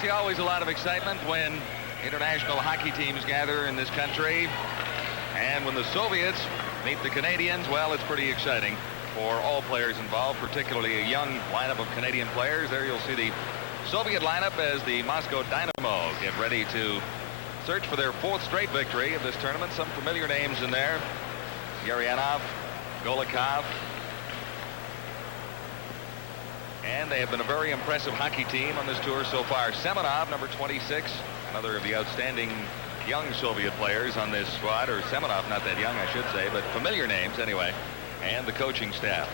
Darcy, always a lot of excitement when international hockey teams gather in this country. And when the Soviets meet the Canadians, well, it's pretty exciting for all players involved, particularly a young lineup of Canadian players. There you'll see the Soviet lineup as the Moscow Dynamo get ready to search for their 4th straight victory of this tournament. Some familiar names in there. Yaryanov, Golikov. And they have been a very impressive hockey team on this tour so far. Semenov, number 26, another of the outstanding young Soviet players on this squad, or Semenov, not that young, I should say, but familiar names anyway, and the coaching staff.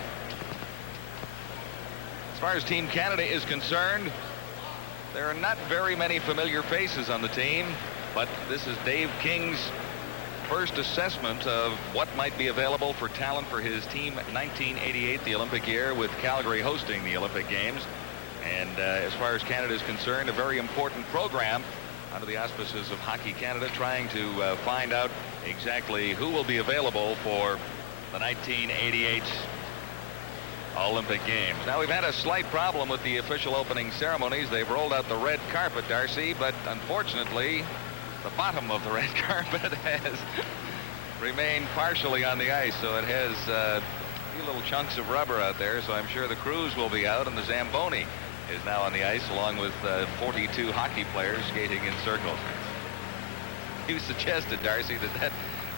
As far as Team Canada is concerned, there are not very many familiar faces on the team, but this is Dave King's first assessment of what might be available for talent for his team 1988, the Olympic year, with Calgary hosting the Olympic Games. And as far as Canada is concerned, a very important program under the auspices of Hockey Canada, trying to find out exactly who will be available for the 1988 Olympic Games. Now, we've had a slight problem with the official opening ceremonies. They've rolled out the red carpet, Darcy, but unfortunately, the bottom of the red carpet has remained partially on the ice, so it has a few little chunks of rubber out there, so I'm sure the crews will be out, and the Zamboni is now on the ice along with 42 hockey players skating in circles. You suggested, Darcy, that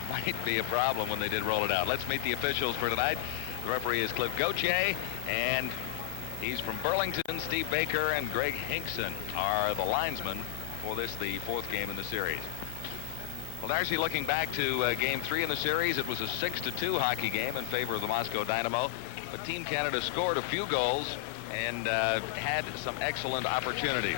might be a problem when they did roll it out. Let's meet the officials for tonight. The referee is Cliff Gauthier, and he's from Burlington. Steve Baker and Greg Hinkson are the linesmen for this, the 4th game in the series. Well, Darcy, looking back to Game 3 in the series, it was a 6-2 hockey game in favor of the Moscow Dynamo, but Team Canada scored a few goals and had some excellent opportunities.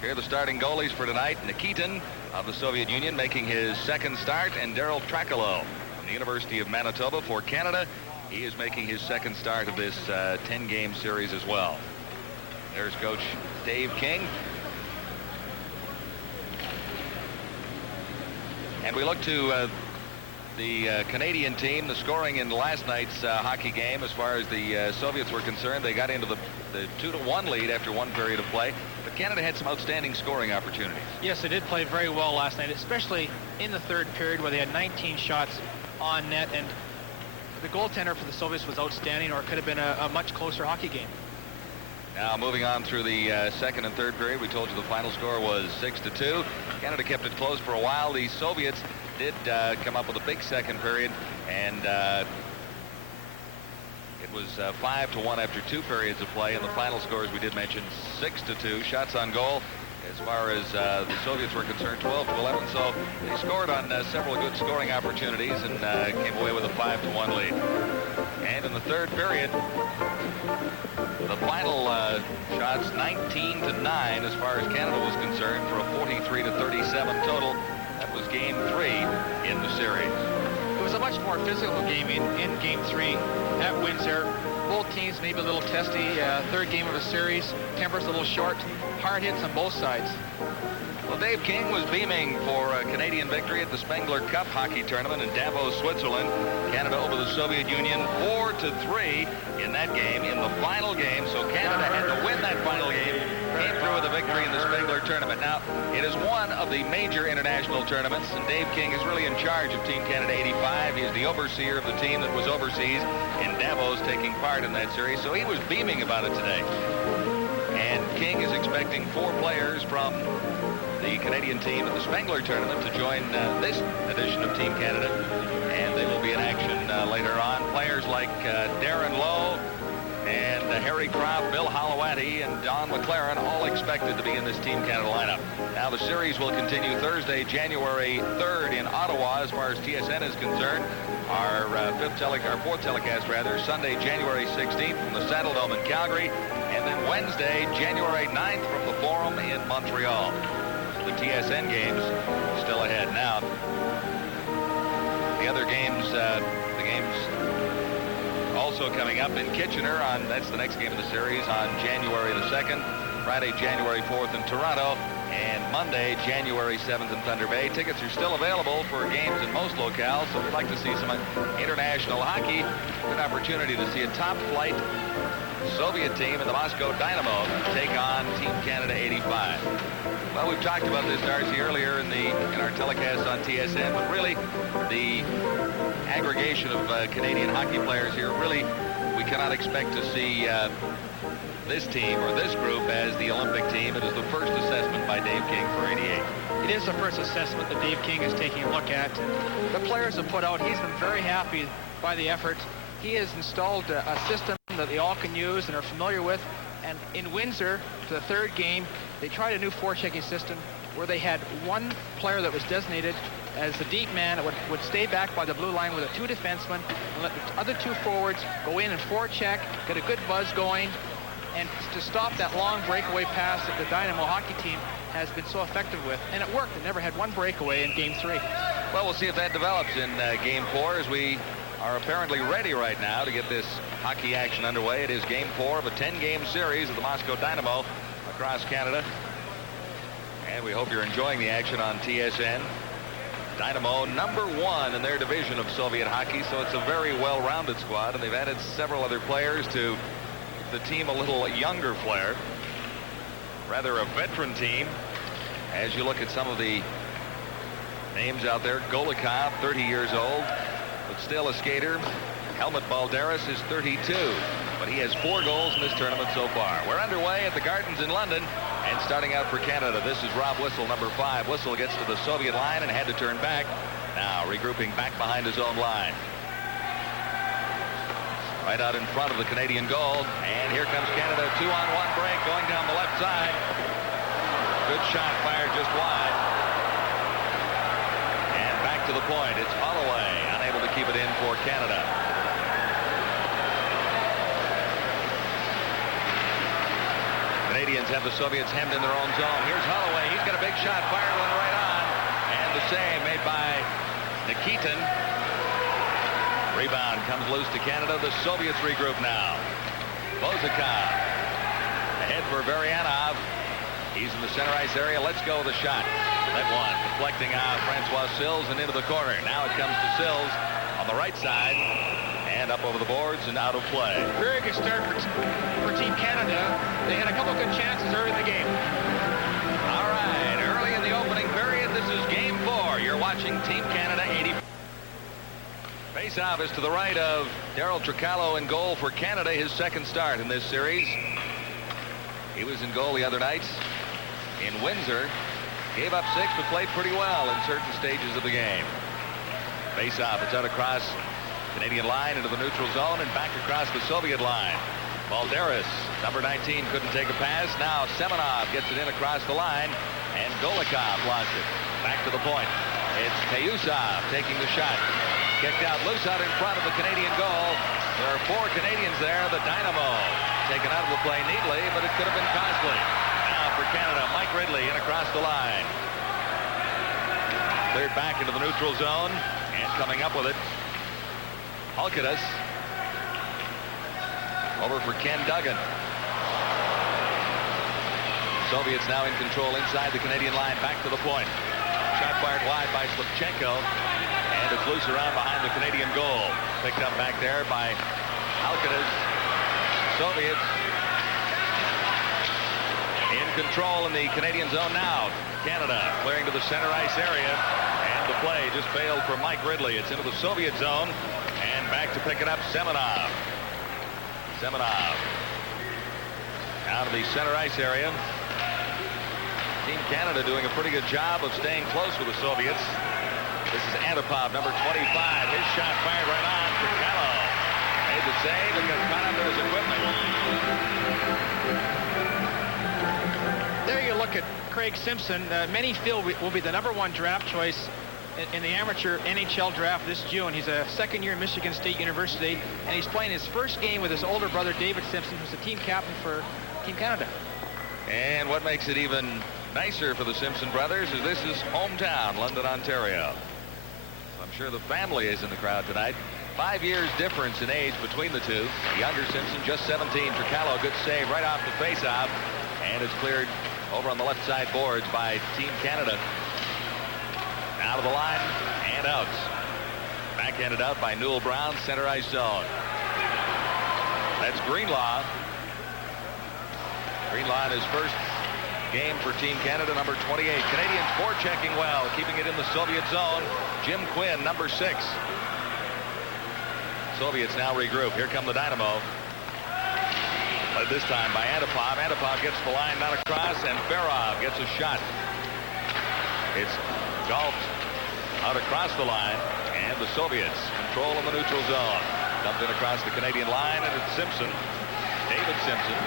Here are the starting goalies for tonight. Nikitin of the Soviet Union making his 2nd start, and Daryl Trakalo from the University of Manitoba for Canada. He is making his 2nd start of this 10-game series as well. There's Coach Dave King. And we look to the Canadian team. The scoring in last night's hockey game, as far as the Soviets were concerned, they got into the 2-1 lead after 1 period of play. But Canada had some outstanding scoring opportunities. Yes, they did play very well last night, especially in the 3rd period where they had 19 shots on net, and the goaltender for the Soviets was outstanding, or it could have been a much closer hockey game. Now moving on through the 2nd and 3rd period, we told you the final score was 6-2. Canada kept it close for a while. The Soviets did come up with a big 2nd period, and it was 5-1 after 2 periods of play. And the final score, as we did mention, 6-2. Shots on goal, as far as the Soviets were concerned, 12-11. So they scored on several good scoring opportunities and came away with a 5-1 lead. And in the 3rd period, the final shots 19-9 as far as Canada was concerned, for a 43-37 total. That was Game 3 in the series. It was a much more physical game in Game 3 at Windsor. Both teams maybe a little testy. 3rd game of a series. Tempers a little short. Hard hits on both sides. Well, Dave King was beaming for a Canadian victory at the Spengler Cup hockey tournament in Davos, Switzerland. Canada over the Soviet Union 4-3 in that game, in the final game. So Canada had to win that final game, came through with a victory in the Spengler tournament. Now, it is one of the major international tournaments, and Dave King is really in charge of Team Canada 85. He is the overseer of the team that was overseas in Davos taking part in that series. So he was beaming about it today. And King is expecting 4 players from the Canadian team at the Spengler tournament to join this edition of Team Canada, and they will be in action later on. Players like Darren Lowe and Harry Croft, Bill Holowati, and Don McLaren, all expected to be in this Team Canada lineup. Now the series will continue Thursday, January 3rd in Ottawa, as far as TSN is concerned. Our 4th telecast, Sunday, January 16th from the Saddle Dome in Calgary, and then Wednesday, January 9th from the Forum in Montreal. The TSN games still ahead. Now, the other games, the games also coming up in Kitchener that's the next game of the series on January the 2nd, Friday, January 4th in Toronto, and Monday, January 7th in Thunder Bay. Tickets are still available for games in most locales, so if you'd like to see some international hockey, good opportunity to see a top-flight Soviet team in the Moscow Dynamo take on Team Canada 85. Well, we've talked about this, Darcy, earlier in our telecast on TSN, but really the aggregation of Canadian hockey players here, really we cannot expect to see this team or this group as the Olympic team. It is the first assessment by Dave King for 88. It is the first assessment that Dave King is taking a look at. The players have put out, he's been very happy by the effort. He has installed a system that they all can use and are familiar with. And in Windsor, for the third game, they tried a new forechecking system where they had one player that was designated as the deep man that would stay back by the blue line with the two defensemen and let the other two forwards go in and forecheck, get a good buzz going, and to stop that long breakaway pass that the Dynamo hockey team has been so effective with. And it worked. It never had one breakaway in Game 3. Well, we'll see if that develops in Game 4 as we are apparently ready right now to get this hockey action underway. It is Game 4 of a 10-game series of the Moscow Dynamo across Canada. And we hope you're enjoying the action on TSN. Dynamo #1 in their division of Soviet hockey, so it's a very well-rounded squad, and they've added several other players to the team a little younger flair. Rather a veteran team as you look at some of the names out there. Golikov, 30 years old, but still a skater. Helmut Balderas is 32, but he has 4 goals in this tournament so far. We're underway at the Gardens in London, and starting out for Canada, this is Rob Whistle, #5. Whistle gets to the Soviet line and had to turn back. Now regrouping back behind his own line. Right out in front of the Canadian goal, and here comes Canada. 2-on-1 break going down the left side. Good shot fired just wide. And back to the point. It's Holloway unable to keep it in for Canada. Canadians have the Soviets hemmed in their own zone. Here's Holloway. He's got a big shot fired one right on. And the save made by Nikitin. Rebound comes loose to Canada. The Soviets regroup now. Bozakov ahead for Varianov. He's in the center ice area. Let's go with a shot. That one deflecting out Francois Sills and into the corner. Now it comes to Sills on the right side and up over the boards and out of play. Very good start for Team Canada. They had a couple good chances early in the game. All right, early in the opening period, this is Game 4. You're watching Team Canada 80. Face-off is to the right of Daryl Tricalo in goal for Canada, his second start in this series. He was in goal the other night in Windsor. Gave up 6, but played pretty well in certain stages of the game. Face-off, it's out across Canadian line into the neutral zone and back across the Soviet line. Balderas, #19, couldn't take a pass. Now Semenov gets it in across the line, and Golikov lost it. Back to the point. It's Kayusov taking the shot. Kicked out loose out in front of the Canadian goal. There are 4 Canadians there. The Dynamo taken out of the play neatly, but it could have been costly. Now for Canada, Mike Ridley in across the line. Cleared back into the neutral zone, and coming up with it, Halkidas. Over for Ken Duggan. Soviets now in control inside the Canadian line, back to the point. Shot fired wide by Slipchenko. And it's loose around behind the Canadian goal. Picked up back there by Halkidas. Soviets in control in the Canadian zone now. Canada clearing to the center ice area. And the play just failed for Mike Ridley. It's into the Soviet zone. And back to pick it up, Semenov. Semenov out of the center ice area. Team Canada doing a pretty good job of staying close with the Soviets. This is Antipov, #25. His shot fired right on for Tricalo. Made the save and got caught up in his equipment. There you look at Craig Simpson. Many feel will be the #1 draft choice in the amateur NHL draft this June. He's a second-year Michigan State University, and he's playing his first game with his older brother David Simpson, who's the team captain for Team Canada. And what makes it even nicer for the Simpson brothers is this is hometown, London, Ontario. So I'm sure the family is in the crowd tonight. 5 years difference in age between the two. Younger Simpson, just 17. Tricalo, good save right off the face-off, and it's cleared over on the left side boards by Team Canada. Out of the line and out. Backhanded out by Newell Brown, center ice zone. That's Greenlaw. Greenlaw in his first game for Team Canada, number 28. Canadians forechecking well, keeping it in the Soviet zone. Jim Quinn, number 6. Soviets now regroup. Here come the Dynamo. But this time by Antipov. Antipov gets the line down across, and Ferrov gets a shot. It's golfed out across the line, and the Soviets control in the neutral zone. Dumped in across the Canadian line, and it's Simpson. David Simpson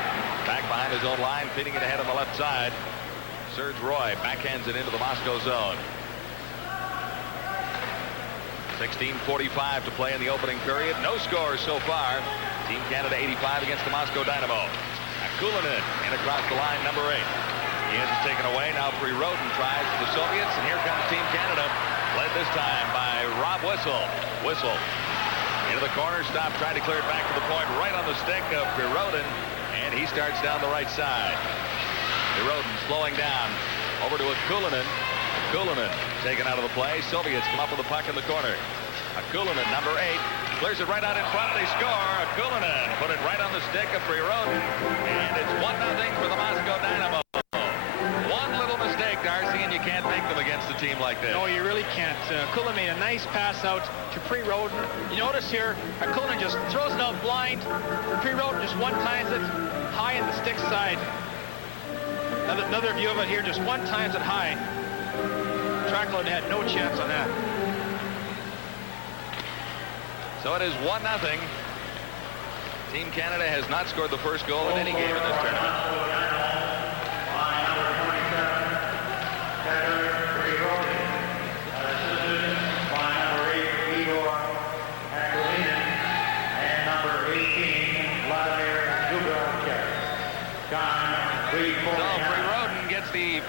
back behind his own line, feeding it ahead on the left side. Serge Roy backhands it into the Moscow zone. 16:45 to play in the opening period. No scores so far. Team Canada 85 against the Moscow Dynamo. Akulinen in across the line, number 8. He has it taken away. Now Prirodin tries for the Soviets, and here comes Team Canada, led this time by Rob Whistle. Whistle into the corner, stop, trying to clear it back to the point, right on the stick of Prirodin, and he starts down the right side. Prirodin slowing down over to Akulinen. Akulinen taken out of the play. Soviets come up with the puck in the corner. Akulinen, number 8, clears it right out in front. They score. Akulinen put it right on the stick of Prirodin, and it's 1-0 for the Moscow Dynamo. One little mistake, Darcy, and you can't make them against a team like this. No, you really can't. Akulinen made a nice pass out to Prirodin. You notice here, Akulinen just throws it out blind. Prirodin just one-times it high in the stick side. Another view of it here, just one-times it high. Trackload had no chance on that. So it is 1-0. Team Canada has not scored the first goal in any game in this tournament.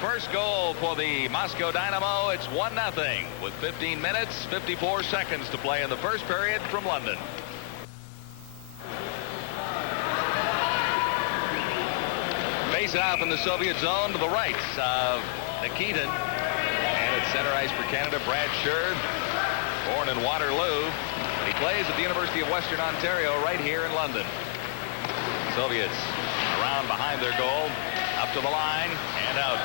First goal for the Moscow Dynamo. It's 1-0 with 15 minutes, 54 seconds to play in the first period from London. Face off in the Soviet zone to the right of Nikitin. And at center ice for Canada, Brad Sherr, born in Waterloo. He plays at the University of Western Ontario right here in London. Soviets around behind their goal, up to the line and out.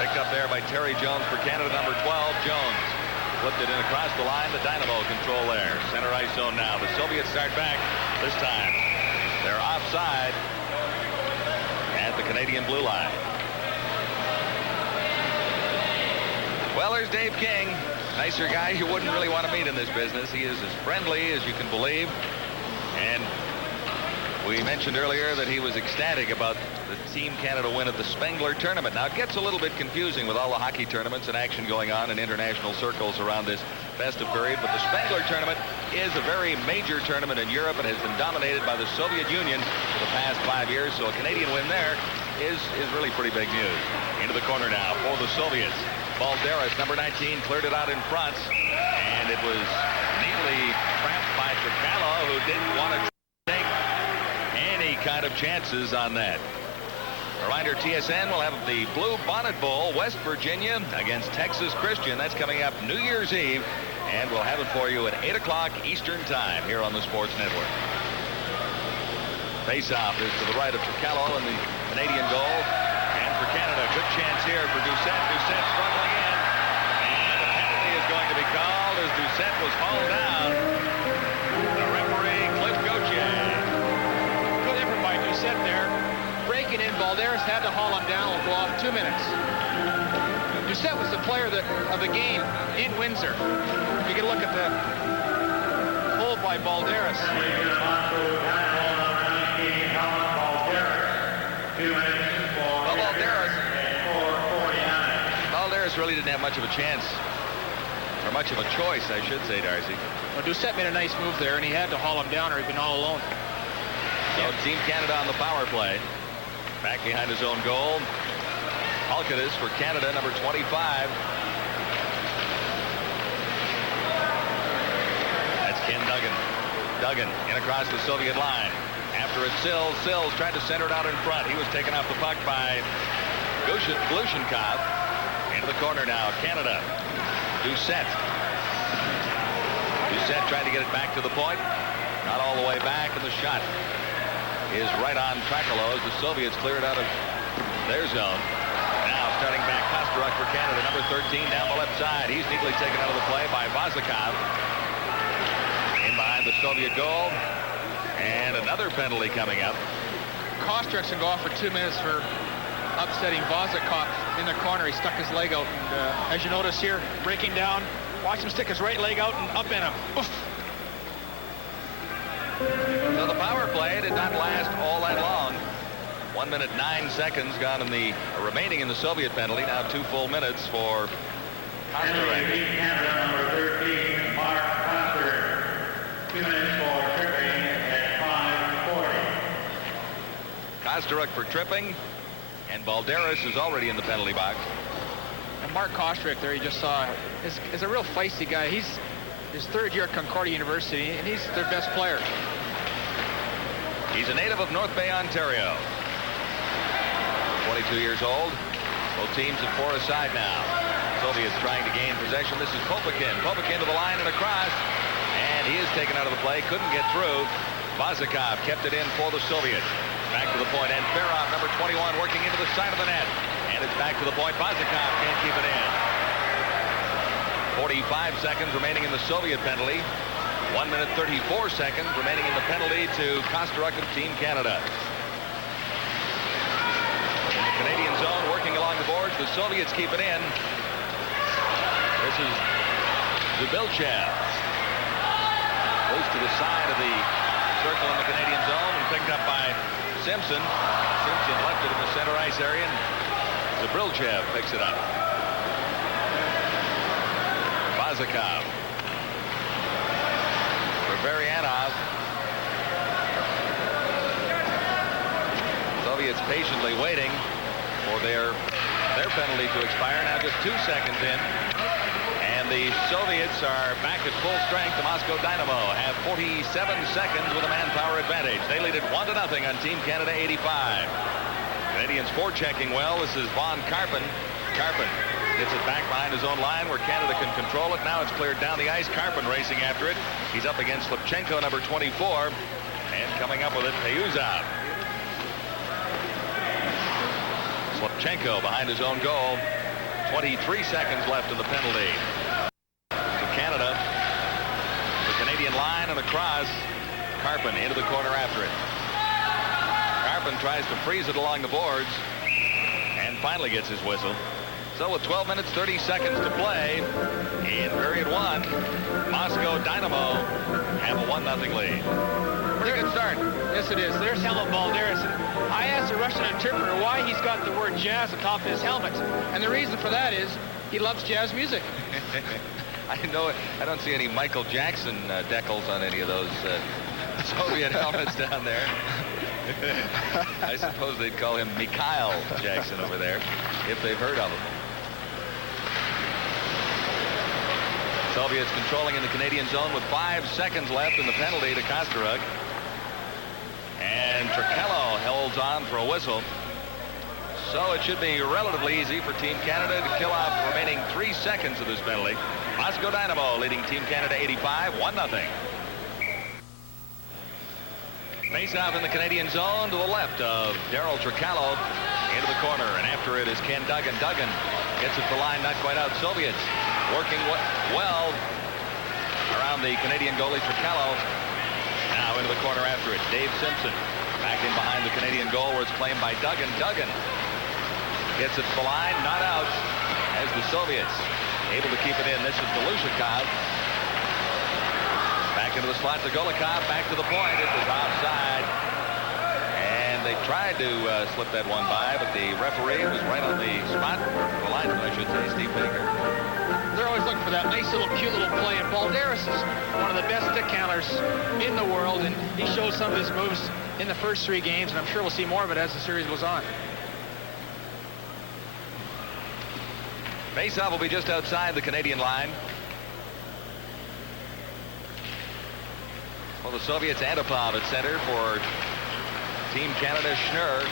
Picked up there by Terry Jones for Canada, number 12. Jones flipped it in across the line. The Dynamo control there. Center ice zone now. The Soviets start back. This time they're offside at the Canadian blue line. Well, there's Dave King. Nicer guy you wouldn't really want to meet in this business. He is as friendly as you can believe. And we mentioned earlier that he was ecstatic about the Team Canada win at the Spengler tournament. Now, it gets a little bit confusing with all the hockey tournaments and action going on in international circles around this festive period, but the Spengler tournament is a very major tournament in Europe and has been dominated by the Soviet Union for the past 5 years, so a Canadian win there is really pretty big news. Into the corner now for the Soviets. Balderas, number 19, cleared it out in front, and it was neatly trapped by Tricalo, who didn't want to take any kind of chances on that. Reminder, TSN will have the Blue Bonnet Bowl, West Virginia against Texas Christian. That's coming up New Year's Eve, and we'll have it for you at 8 o'clock Eastern Time here on the Sports Network. Face-off is to the right of Tricalo in the Canadian goal. And for Canada, good chance here for Doucette. Doucette struggling in. And a penalty is going to be called as Doucette was hauled down. The referee, Cliff Gauthier. Good effort by Doucette there. Breaking in, Balderas had to haul him down. Will go off 2 minutes. Doucette was the player of the game in Windsor. You can look at the hold by Balderas. Well, Balderas really didn't have much of a chance, or much of a choice, I should say, Darcy. Well, Doucette made a nice move there, and he had to haul him down, or he'd been all alone. So Team Canada on the power play. Back behind his own goal. Halkidis for Canada, number 25. That's Ken Duggan. Duggan in across the Soviet line. After it, Sills tried to center it out in front. He was taken off the puck by Glushenkov into the corner now. Canada. Doucette trying to get it back to the point. Not all the way back, and the shot is right on Trakalo as the Soviets clear it out of their zone. Now starting back, Kosteruk for Canada, number 13 down the left side. He's neatly taken out of the play by Vazikov. In behind the Soviet goal. And another penalty coming up. Kosteruk can go off for 2 minutes for upsetting Vazikov in the corner. He stuck his leg out, and as you notice here, breaking down. Watch him stick his right leg out and up in him. Oof. So the power play did not last all that long. 1 minute 9 seconds gone in the remaining in the Soviet penalty. Now 2 full minutes for Kosteruk. Canada number 13, Mark Kosteruk. 2 minutes for tripping at 5:40. Kosteruk for tripping, and Balderas is already in the penalty box. And Mark Kosteruk there, you just saw, is a real feisty guy. He's his 3rd year at Concordia University, and he's their best player. He's a native of North Bay, Ontario. 22 years old. Both teams at 4 aside now. Soviets trying to gain possession. This is Popakin. Popakin to the line and across. And he is taken out of the play. Couldn't get through. Vazikov kept it in for the Soviets. Back to the point. And Ferrov, number 21, working into the side of the net. And it's back to the point. Vazikov can't keep it in. 45 seconds remaining in the Soviet penalty. 1 minute 34 seconds remaining in the penalty to Kosteruk of Team Canada. In the Canadian zone, working along the boards, the Soviets keep it in. This is Zubilchev. Goes to the side of the circle in the Canadian zone and picked up by Simpson. Simpson left it in the center ice area, and Zubilchev picks it up. Vazikov. Varianov. Soviets patiently waiting for their penalty to expire. Now just 2 seconds in. And the Soviets are back at full strength. The Moscow Dynamo have 47 seconds with a manpower advantage. They lead it 1-0 on Team Canada 85. Canadians forechecking well. This is Von Karpen. Karpen gets it back behind his own line where Canada can control it. Now it's cleared down the ice. Karpen racing after it. He's up against Slipchenko, number 24. And coming up with it, Payuzov. Slipchenko behind his own goal. 23 seconds left in the penalty. To Canada. The Canadian line and across. Karpen into the corner after it. Karpen tries to freeze it along the boards. And finally gets his whistle. So with 12 minutes, 30 seconds to play in period 1, Moscow Dynamo have a 1-0 lead. Pretty good start. Yes, it is. There's Helmut Balderas. I asked the Russian interpreter why he's got the word jazz atop his helmet. And the reason for that is he loves jazz music. I know it. I don't see any Michael Jackson decals on any of those Soviet helmets down there. I suppose they'd call him Mikhail Jackson over there if they've heard of him. Soviets controlling in the Canadian zone with 5 seconds left in the penalty to Kosteruk. And Trakalo holds on for a whistle. So it should be relatively easy for Team Canada to kill off the remaining 3 seconds of this penalty. Moscow Dynamo leading Team Canada 85, 1-0. Face-off in the Canadian zone to the left of Daryl Trakalo into the corner. And after it is Ken Duggan. Duggan gets it to the line, not quite out. Soviets working well around the Canadian goalie Trakalo. Now into the corner after it. Dave Simpson back in behind the Canadian goal where it's claimed by Duggan. Duggan gets it to the line, not out as the Soviets able to keep it in. This is Belushikov. Back into the slot to Golikov, back to the point. It was offside. And they tried to slip that one by, but the referee was right on the spot. The linesman, I should say, Steve Baker. They're always looking for that nice little, cute little play. And Balderas is one of the best stick handlers in the world, and he showed some of his moves in the first 3 games, and I'm sure we'll see more of it as the series goes on. Faceoff will be just outside the Canadian line. Well, the Soviets, Antipov at center for Team Canada, Schnurr.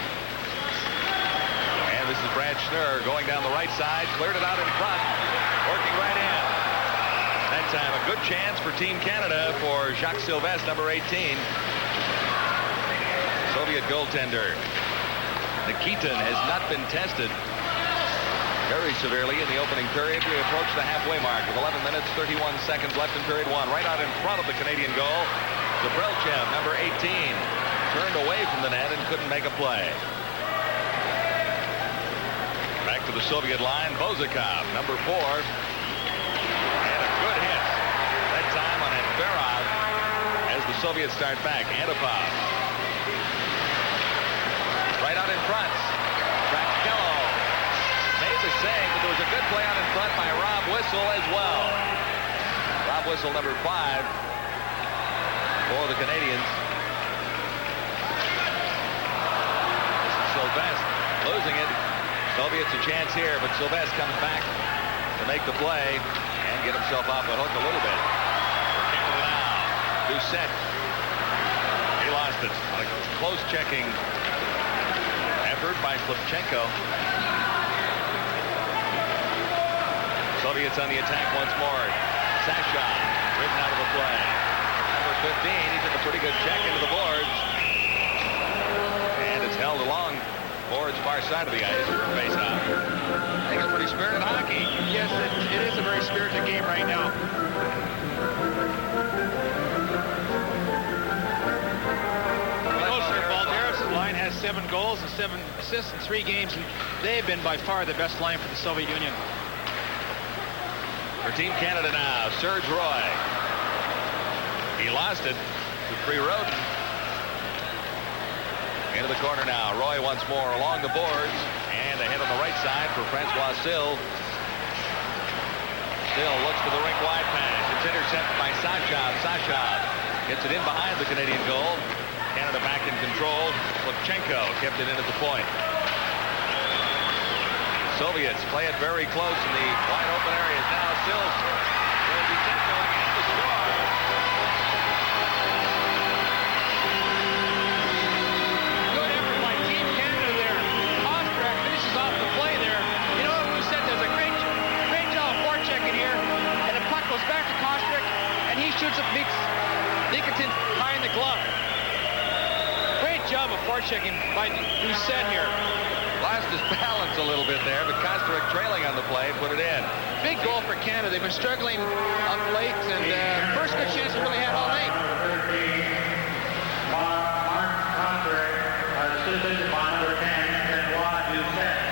And the This is Brad Schnurr going down the right side. Cleared it out in front. Working right in. That time a good chance for Team Canada for Jacques Sylvestre, number 18. Soviet goaltender Nikitin has not been tested very severely in the opening period. We approach the halfway mark with 11 minutes, 31 seconds left in period one. Right out in front of the Canadian goal, Zabrelchev, number 18, turned away from the net and couldn't make a play. Back to the Soviet line, Bozakov, number 4. And a good hit. That time on Antverov as the Soviets start back. Antipov. Right out in front. Rakello made the save, but there was a good play out in front by Rob Whistle as well. Rob Whistle, number 5 for the Canadians. This is Sylvestre losing it. Soviets a chance here, but Sylvestre comes back to make the play and get himself off the hook a little bit. Canada now. Doucette. He lost it. A close checking effort by Slivchenko. Soviets on the attack once more. Sasha written out of the play. Number 15, he took a pretty good check into the boards. And it's held along boards far side of the ice for face off. I think it's pretty spirited hockey. Yes, it is a very spirited game right now. Line has 7 goals and 7 assists in 3 games, and they've been by far the best line for the Soviet Union. For Team Canada now, Serge Roy. He lost it to Prirodin. Into the corner now. Roy once more along the boards and ahead on the right side for Francois Sill. Sill looks for the rink wide pass. It's intercepted by Sashov. Sashov gets it in behind the Canadian goal. Canada back in control. Slivchenko kept it in at the point. Soviets play it very close in the wide open areas. Now Sill will be going in to score. Good effort by Team Canada there. Ostrak finishes off the play there. You know, we said there's a great job forechecking here, and the puck goes back to Ostrak, and he shoots it, beats Nikitin high in the glove. Great job of forechecking by Doucette here. Lost his balance a little bit there, but Kosterek trailing on the play put it in. Big goal for Canada. They've been struggling up late, and first good chance they really had all night. Mark Kosterek, assisted by number 10, Benoit Doucette,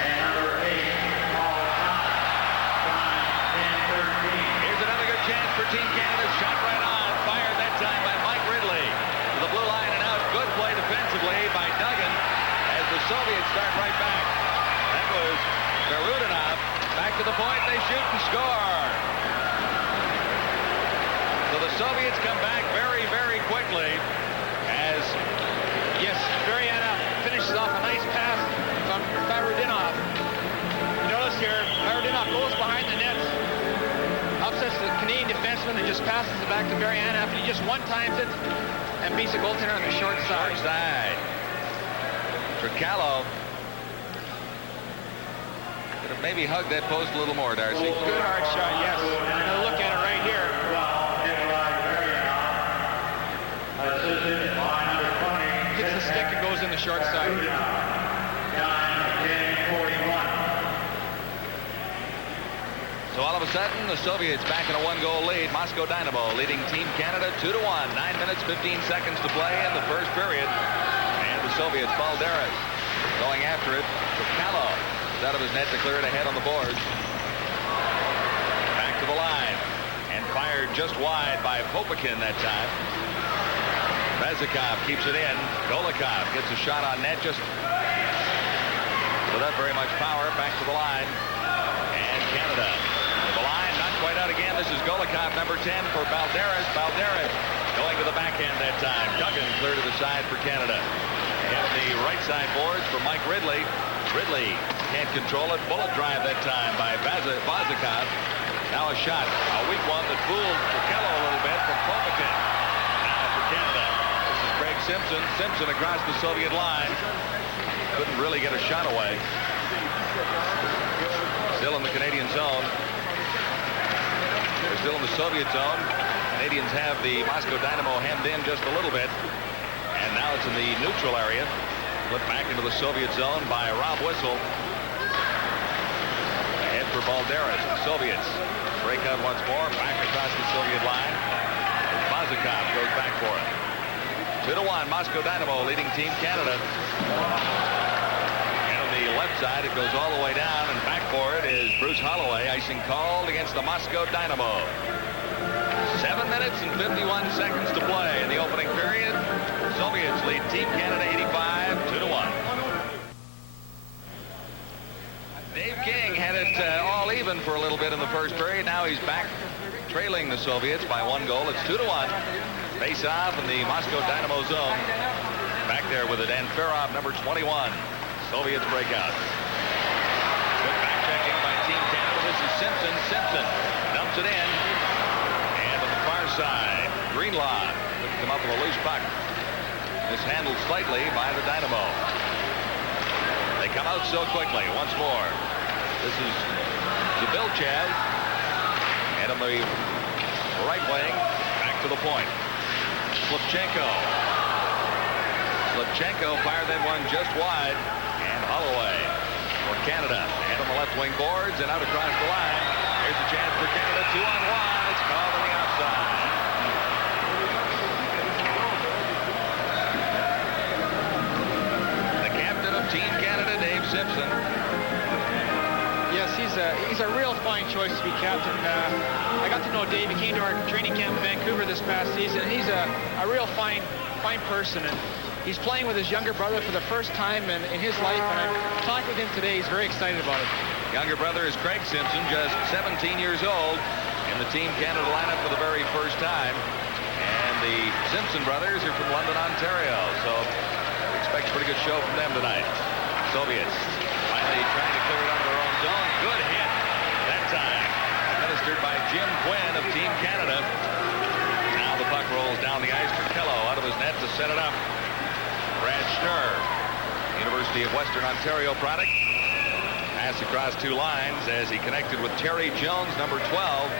and number 8, Paul Scott. Time 10-13. Here's another good chance for Team Canada. Shot right on. Fired that time by Mike Ridley. To the blue line and out. Good play defensively by Duggan as the Soviets start right back. That was Garudinov. Back to the point. They shoot and score. So the Soviets come back very, very quickly as Yes, Variana finishes off a nice pass from Garudinov. Notice here, Garudinov goes behind the net, upsets the Canadian defenseman and just passes it back to Variana after he just one-times it and beats the goaltender on the short side. short side. Tricalo could have maybe hugged that post a little more, Darcy. Good hard shot, yes. Now look at it right here. Hits the stick and goes in the short side. So all of a sudden, the Soviets back in a 1-goal lead. Moscow Dynamo leading Team Canada 2-1. 9 minutes, 15 seconds to play in the first period. And the Soviets, Balderas going after it. Tricalo is out of his net to clear it ahead on the boards. Back to the line. And fired just wide by Popakin that time. Bezikov keeps it in. Golikov gets a shot on net just without very much power. Back to the line. And Canada. The line not quite out again. This is Golikov, number 10 for Balderas. Balderas going to the backhand that time. Duggan clear to the side for Canada. And the right side boards for Mike Ridley. Ridley can't control it. Bullet drive that time by Vazikov. Now a shot. A weak one that fooled Tricalo a little bit from Popakin. Now for Canada. This is Craig Simpson. Simpson across the Soviet line. couldn't really get a shot away. Still in the Canadian zone. They're still in the Soviet zone. Canadians have the Moscow Dynamo hemmed in just a little bit. And now it's in the neutral area. Flipped back into the Soviet zone by Rob Whistle. Ahead for Balderas. Soviets break out once more. Back across the Soviet line. Vazikov goes back for it. 2-1, Moscow Dynamo leading Team Canada. And on the left side, it goes all the way down, and back for it is Bruce Holloway. Icing called against the Moscow Dynamo. 7 minutes and 51 seconds to play in the opening period. Soviets lead Team Canada 85, 2-1. Dave King had it all even for a little bit in the first period. Now he's back trailing the Soviets by 1 goal. It's 2-1. Face off in the Moscow Dynamo zone. Back there with it, Anferov, number 21. Soviets break out. Good back checking by Team Canada. This is Simpson. Simpson dumps it in. And on the far side, Greenlaw couldn't come up with a loose puck. Mishandled slightly by the Dynamo. They come out so quickly. Once more. This is Zabilchev. And on the right wing, back to the point. Slipchenko. Slipchenko fired that one just wide. And Holloway for Canada. And on the left wing boards and out across the line. Here's a chance for Canada. 2-on-1. It's called on the outside. The captain of Team Canada, Dave Simpson. Yes, he's a real fine choice to be captain. I got to know Dave. He came to our training camp in Vancouver this past season. He's a real fine person, and he's playing with his younger brother for the first time in his life. And I talked with him today. He's very excited about it. Younger brother is Craig Simpson, just 17 years old, in the Team Canada lineup for the very first time. And the Simpson brothers are from London, Ontario, so expect a pretty good show from them tonight. Soviets finally trying to clear it under their own zone. Good hit that time. Administered by Jim Quinn of Team Canada. Now the puck rolls down the ice for Kello out of his net to set it up. Brad Schnurr, University of Western Ontario product. Pass across 2 lines as he connected with Terry Jones, number 12.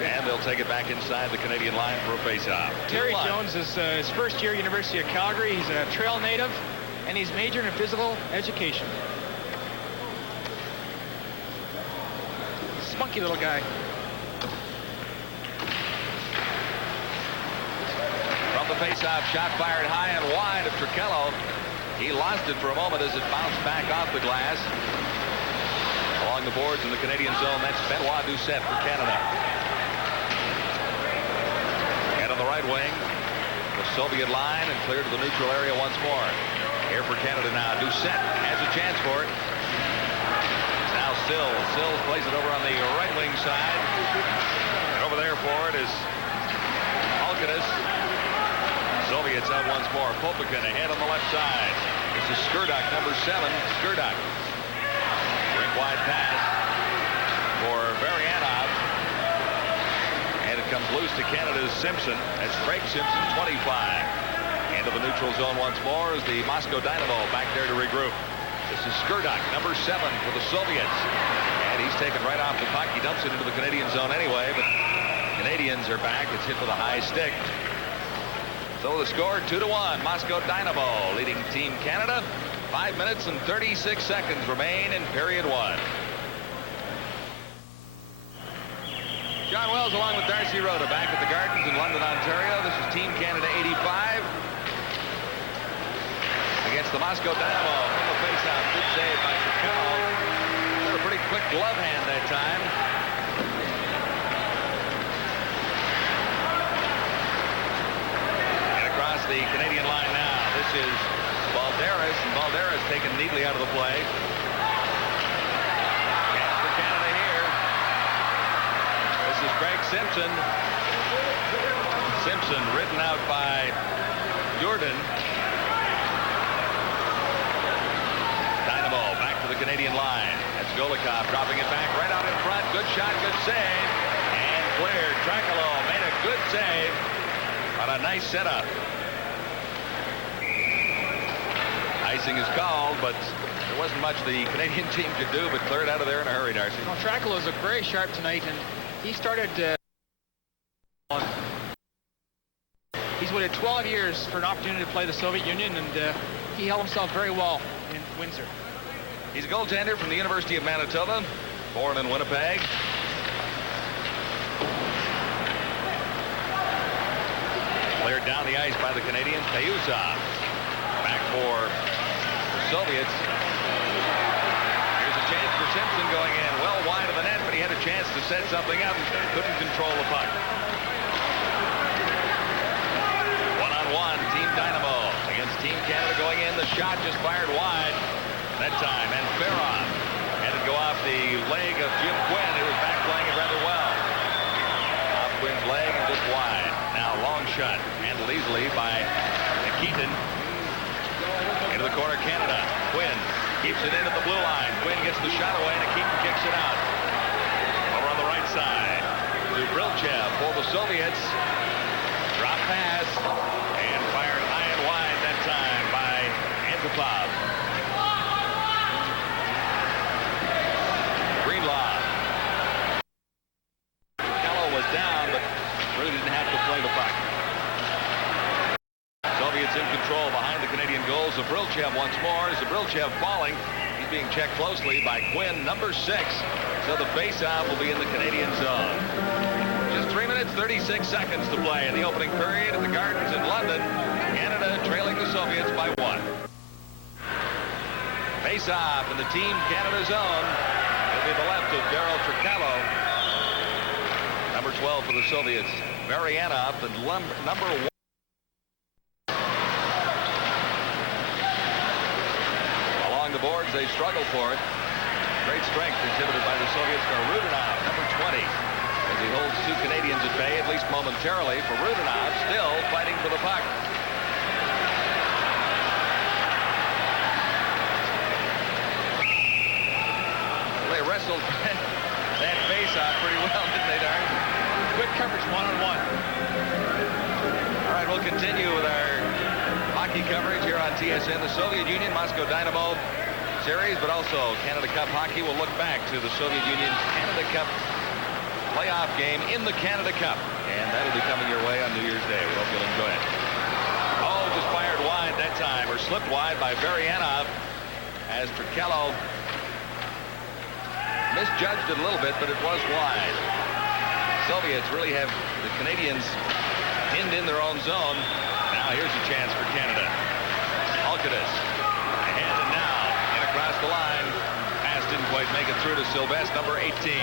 And they'll take it back inside the Canadian line for a face-off. Terry Jones is his first year University of Calgary. He's a Trail native, and he's majoring in physical education. Spunky little guy. From the face-off, shot fired high and wide of Trichello. He lost it for a moment as it bounced back off the glass. Along the boards in the Canadian zone, that's Benoit Doucette for Canada. And on the right wing, the Soviet line, and clear to the neutral area once more. Here for Canada now. Doucette has a chance for it. It's now Sills. Sills plays it over on the right wing side. And over there for it is Alcanis. Soviets out once more. Popikin ahead on the left side. This is Skurduk, number 7. Skurduk. Rink wide pass for Varianov. And it comes loose to Canada's Simpson. That's Craig Simpson, 25. Into the neutral zone once more is the Moscow Dynamo back there to regroup. This is Skurduk, number 7 for the Soviets. And he's taken right off the puck. He dumps it into the Canadian zone anyway, but Canadians are back. It's hit with a high stick. So the score, 2-1. Moscow Dynamo leading Team Canada. 5 minutes and 36 seconds remain in period 1. John Wells along with Darcy Rhoda back at the Gardens in London, Ontario. This is Team Canada 85 against the Moscow Dynamo. From the faceoff, good save by Trichello. Got a pretty quick glove hand that time. Across the Canadian line now. This is Balderas, and Balderas taken neatly out of the play. Chance for Canada here. This is Craig Simpson. Simpson ridden out by Jordan. Dynamo back to the Canadian line. That's Golikov dropping it back right out in front. Good shot, good save. And cleared. Trichello made a good save on a nice setup. Icing is called, but there wasn't much the Canadian team could do but clear it out of there in a hurry, Darcy. Well, Tracolo is very sharp tonight, and he started... he's waited 12 years for an opportunity to play the Soviet Union, and he held himself very well in Windsor. He's a goaltender from the University of Manitoba, born in Winnipeg. Cleared down the ice by the Canadians. Payusov back for the Soviets. Here's a chance for Simpson going in well wide of the net, but he had a chance to set something up and couldn't control the puck. One-on-one, Team Dynamo against Team Canada going in. The shot just fired wide that time, and Farron had to go off the leg of Jim Quinn, who was back playing it rather well. Off Quinn's leg and just wide. Now long shot, handled easily by Keaton. Into the corner, Canada. Quinn keeps it in at the blue line. Quinn gets the shot away, and Keaton kicks it out. Over on the right side to Brilchev for the Soviets. Drop pass, and fired high and wide that time by Antipov. Greenlaw. Kello was down, but really didn't have to play the puck. Soviets in control behind the Canadian goal. Zabrilchev once more. Zabrilchev falling. He's being checked closely by Quinn, number 6. So the face-off will be in the Canadian zone. Just 3 minutes, 36 seconds to play in the opening period at the Gardens in London. Canada trailing the Soviets by 1. Face-off in the Team Canada zone. It'll be the left of Darryl Tricalo. Number 12 for the Soviets. Marianov, the number 1. Along the boards, they struggle for it. Great strength exhibited by the Soviets for Rudinov, number 20. As he holds 2 Canadians at bay, at least momentarily, for Rudinov, still fighting for the puck. They wrestled that face-off pretty well, didn't they, Darren? Good coverage, one-on-one. All right, we'll continue with our hockey coverage here on TSN. The Soviet Union, Moscow Dynamo series, but also Canada Cup hockey. We'll look back to the Soviet Union Canada Cup playoff game in the Canada Cup, and that'll be coming your way on New Year's Day. We hope you'll enjoy it. Oh, just fired wide that time, or slipped wide by Varianov, as Tricalo misjudged it a little bit, but it was wide. Soviets really have the Canadians pinned in their own zone. Now here's a chance for Canada. Alcatis ahead and now in across the line. Pass didn't quite make it through to Sylvestre, number 18.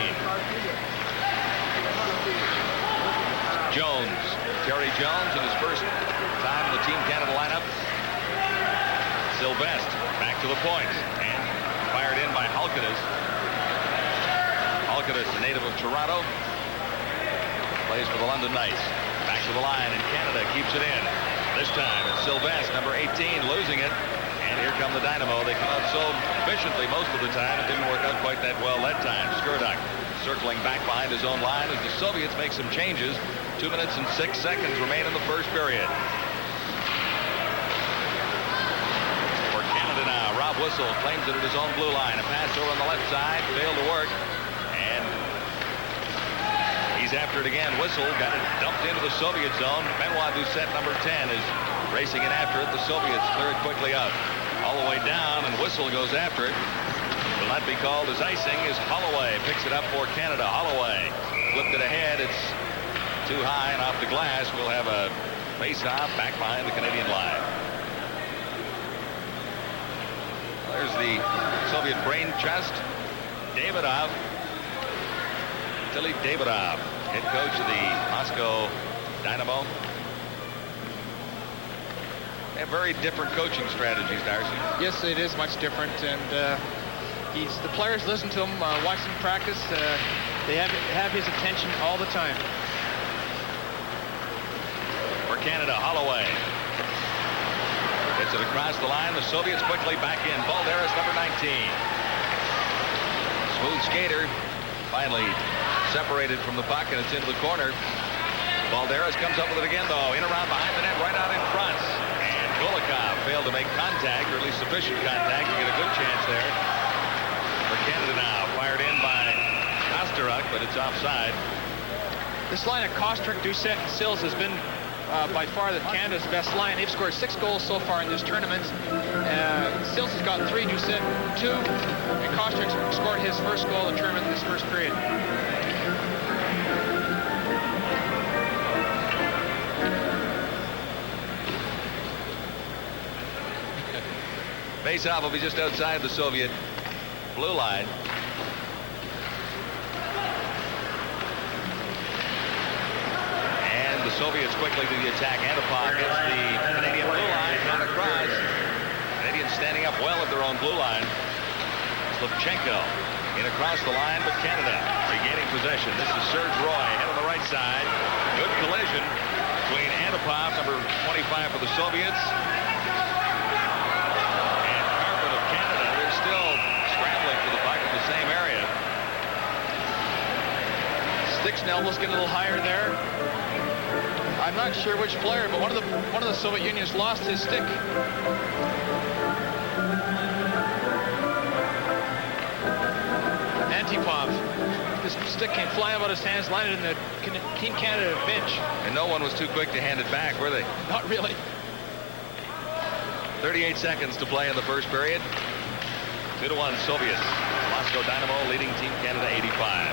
Jones, Terry Jones in his first time in the Team Canada lineup. Sylvestre back to the point and fired in by Alcatis. Alcatis, a native of Toronto, plays for the London Knights. Back to the line, and Canada keeps it in. This time it's Sylvestre, number 18, losing it. And here come the Dynamo. They come out so efficiently most of the time. It didn't work out quite that well that time. Skurduk circling back behind his own line as the Soviets make some changes. 2 minutes and 6 seconds remain in the first period. For Canada now, Rob Whistle claims it at his own blue line. A pass over on the left side, failed to work. And he's after it again. Whistle got it dumped into the Soviet zone. Benoit Doucette, number 10, is racing in after it. The Soviets clear it quickly out. All the way down, and Whistle goes after it. Will not be called as icing as Holloway picks it up for Canada. Holloway flipped it ahead. It's too high and off the glass. We'll have a face-off back behind the Canadian line. There's the Soviet brain chest. Davidov. Tilly Davidov, head coach of the Moscow Dynamo. They have very different coaching strategies, Darcy. Yes, it is much different, and the players listen to him, watch him practice. They have his attention all the time. For Canada, Holloway gets it across the line. The Soviets quickly back in. Balderas, number 19. Smooth skater, finally separated from the puck, and it's into the corner. Balderas comes up with it again, though. In around behind the net, right out in front. And Golikov failed to make contact. contact, or at least sufficient contact to get a good chance there for Canada now. Fired in by Kosteruk, but it's offside. This line of Kosteruk, Doucette, and Sills has been by far Canada's best line. They've scored 6 goals so far in this tournament. Sills has got 3, Doucette 2, and Kosteruk scored his first goal in the tournament in this first period. Face-off will be just outside the Soviet blue line. And the Soviets quickly to the attack. Antipov gets the Canadian blue line, not across. Canadians standing up well at their own blue line. Slavchenko in across the line, but Canada regaining possession. This is Serge Roy, head on the right side. Good collision between Antipov, number 25 for the Soviets, still scrambling for the puck in the same area. Sticks and elbows get a little higher there. I'm not sure which player, but one of the Soviet Unions lost his stick. Antipov. This stick came flying out of his hands, landed in the Team Canada bench. And no one was too quick to hand it back, were they? Not really. 38 seconds to play in the first period. 2-1 Soviets. Moscow Dynamo leading Team Canada 85.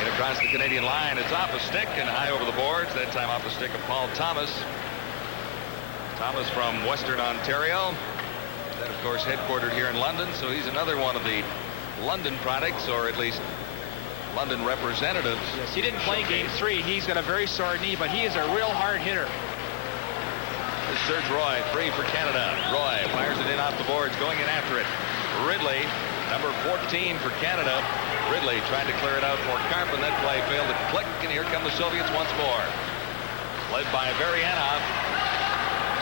And across the Canadian line, it's off a stick and high over the boards. That time off the stick of Paul Thomas. Thomas from Western Ontario. That, of course, headquartered here in London. So he's another one of the London products, or at least London representatives. Yes, he didn't play Game 3. He's got a very sore knee, but he is a real hard hitter. This Serge Roy, free for Canada. Roy fires it in off the boards, going in after it. Ridley, number 14 for Canada. Ridley tried to clear it out for Karpin. That play failed to click, and here come the Soviets once more. Led by Varianov.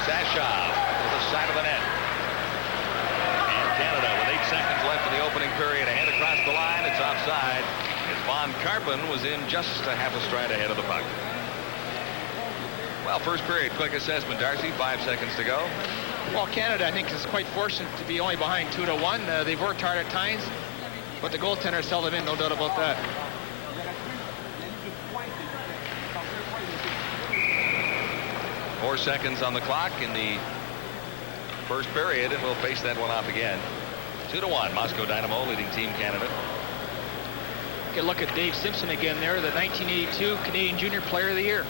Sashov to the side of the net. And Canada with 8 seconds left in the opening period. Ahead across the line. It's offside. And Von Karpin was in just a half a stride ahead of the puck. Well, first period, quick assessment, Darcy. 5 seconds to go. Well, Canada, I think, is quite fortunate to be only behind 2-1. They've worked hard at times, but the goaltenders held them in, no doubt about that. Four 4 seconds on the clock in the first period, and we'll face that one off again. 2-1, Moscow Dynamo leading Team Canada. Get a look at Dave Simpson again there, the 1982 Canadian Junior Player of the Year.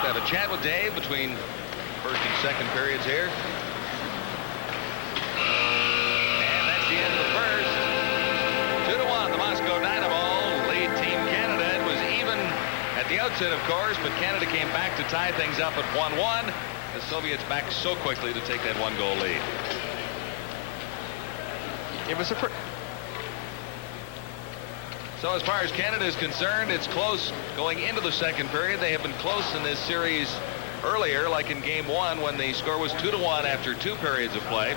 Have a chat with Dave between first and second periods here. And that's the end of the first. 2-1, the Moscow Dynamo lead Team Canada. It was even at the outset, of course, but Canada came back to tie things up at 1-1. The Soviets back so quickly to take that 1-goal lead. It was a So as far as Canada is concerned, it's close going into the second period. They have been close in this series earlier, like in Game 1 when the score was 2-1 after 2 periods of play.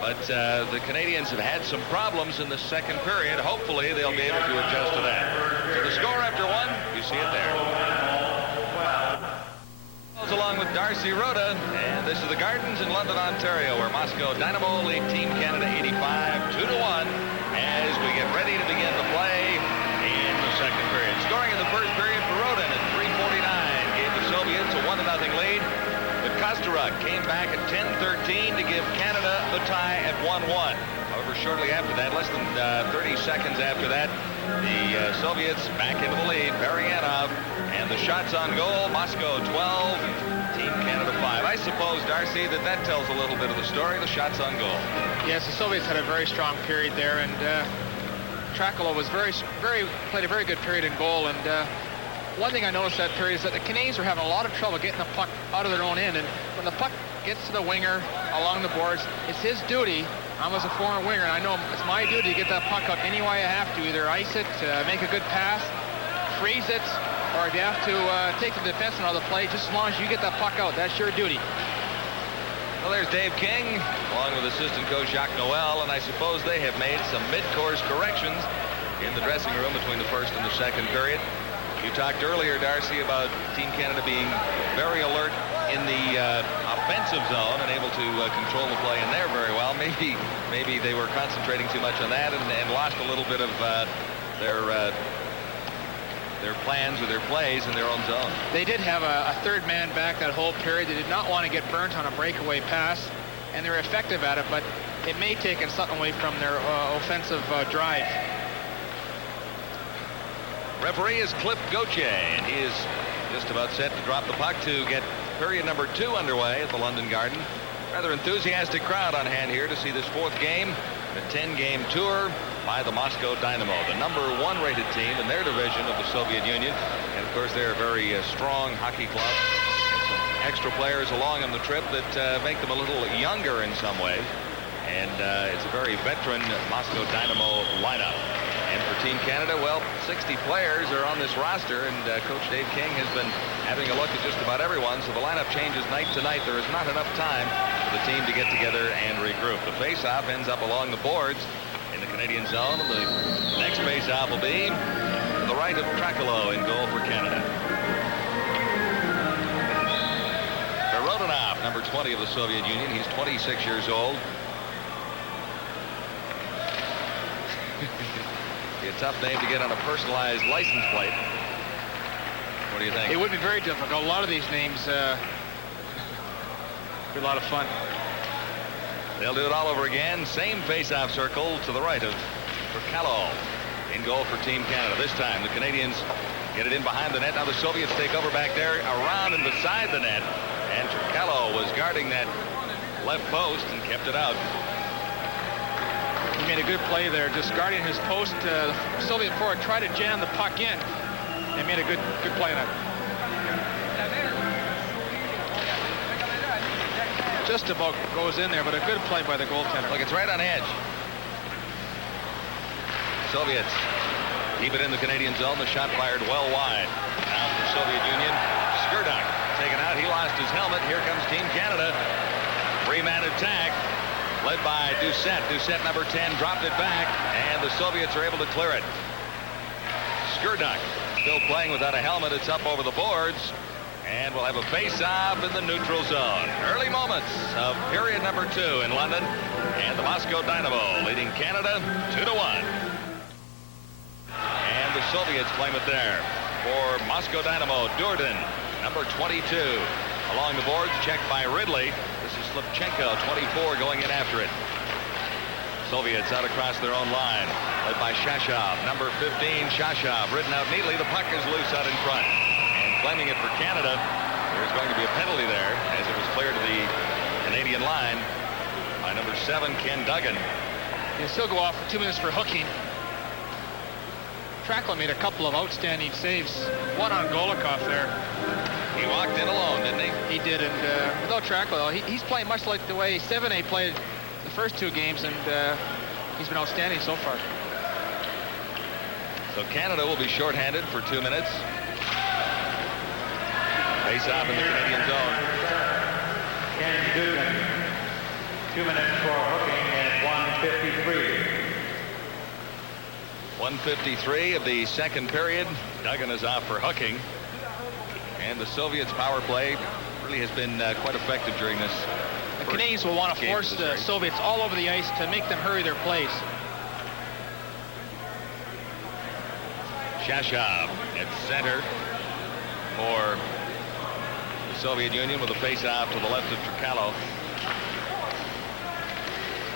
But the Canadians have had some problems in the second period. Hopefully they'll be able to adjust to that. So the score after 1, you see it there. Along with Darcy Rhoda, and this is the Gardens in London, Ontario, where Moscow Dynamo lead Team Canada 85 2-1 as we get ready to begin the play in the second period. Scoring in the first period for Rodin at 3:49 gave the Soviets a 1-0 lead. But Kosteruk came back at 10:13 to give Canada the tie at 1-1. However, shortly after that, less than 30 seconds after that, the Soviets back into the lead. Varianov, and the shots on goal, Moscow 12, Team Canada 5. I suppose, Darcy, that tells a little bit of the story, the shots on goal. Yes, the Soviets had a very strong period there, and Trakula was played a very good period in goal. And one thing I noticed that period is that the Canadians were having a lot of trouble getting the puck out of their own end. And when the puck gets to the winger along the boards, it's his duty. I was a former winger, and I know it's my duty to get that puck out any way I have to, either ice it, make a good pass, freeze it, or if you have to take the defenseman out of the play, just as long as you get that puck out, that's your duty. Well, there's Dave King, along with assistant coach Jacques Noel, and I suppose they have made some mid-course corrections in the dressing room between the first and the second period. You talked earlier, Darcy, about Team Canada being very alert in the offensive zone and able to control the play in there very well. Maybe they were concentrating too much on that and lost a little bit of their plans or their plays in their own zone. They did have a third man back that whole period. They did not want to get burnt on a breakaway pass, and they're effective at it, but it may take something away from their offensive drive. Referee is Cliff Gauthier, and he is just about set to drop the puck to get period number 2 underway at the London Garden. Rather enthusiastic crowd on hand here to see this 4th game, the 10-game tour by the Moscow Dynamo, the #1 rated team in their division of the Soviet Union. And of course, they're a very strong hockey club, and some extra players along on the trip that make them a little younger in some ways. And it's a very veteran Moscow Dynamo lineup. And for Team Canada, well, 60 players are on this roster, and Coach Dave King has been having a look at just about everyone. So the lineup changes night to night. There is not enough time for the team to get together and regroup. The face-off ends up along the boards in the Canadian zone. The next face-off will be to the right of Trakalo in goal for Canada. Rodionov, number 20 of the Soviet Union. He's 26 years old. Be a tough name to get on a personalized license plate. What do you think? It would be very difficult. A lot of these names be a lot of fun. They'll do it all over again. Same face-off circle to the right of Trakalo in goal for Team Canada. This time the Canadians get it in behind the net. Now the Soviets take over back there, around and beside the net. And Trakalo was guarding that left post and kept it out. He made a good play there, just guarding his post. The Soviet forward tried to jam the puck in. They made a good play on it. Just about goes in there, but a good play by the goaltender. Look, it's right on edge. Soviets keep it in the Canadian zone. The shot fired well wide. Now for Soviet Union, Skurduk taken out. He lost his helmet. Here comes Team Canada. 3-man attack led by Doucette. Doucette, number 10, dropped it back, and the Soviets are able to clear it. Skurduk still playing without a helmet. It's up over the boards, and we'll have a face-off in the neutral zone. Early moments of period number 2 in London, and the Moscow Dynamo leading Canada 2-1. And the Soviets claim it there for Moscow Dynamo. Durden, number 22, along the boards, checked by Ridley. This is Slivchenko, 24, going in after it. Soviets out across their own line, led by Shashov. Number 15, Shashov, ridden out neatly. The puck is loose out in front. And claiming it for Canada, there's going to be a penalty there, as it was cleared to the Canadian line by number 7, Ken Duggan. He'll still go off for 2 minutes for hooking. Trakalo made a couple of outstanding saves. One on Golikov there. He walked in alone, didn't he? He did, and without Trakalo, he's playing much like the way 7A played the first 2 games, and he's been outstanding so far. So Canada will be shorthanded for 2 minutes. Face off in the Canadian zone. Ken Duggan, 2 minutes for hooking at 1:53. 1:53 of the second period. Duggan is off for hooking. And the Soviets' power play really has been quite effective during this. The Canadians will want to force the Soviets all over the ice to make them hurry their plays. Shashov at center for the Soviet Union with a face-off to the left of Trakalo.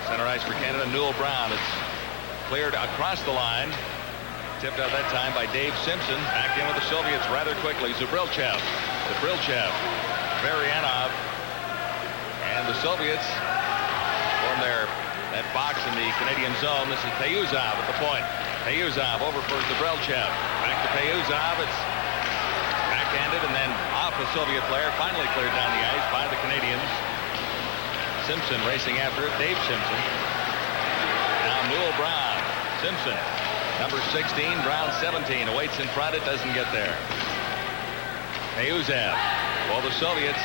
Center ice for Canada, Newell Brown. It's cleared across the line. Tipped out that time by Dave Simpson. Back in with the Soviets rather quickly. Zubrilchev. Varianov. And the Soviets form that box in the Canadian zone. This is Payuzov at the point. Payuzov over for Zubrilchev. Back to Payuzov. It's backhanded and then off a Soviet player. Finally cleared down the ice by the Canadians. Simpson racing after it. Dave Simpson. Now Newell Brown. Simpson. Number 16, Brown 17, awaits in front, it doesn't get there. Payuzov for the Soviets.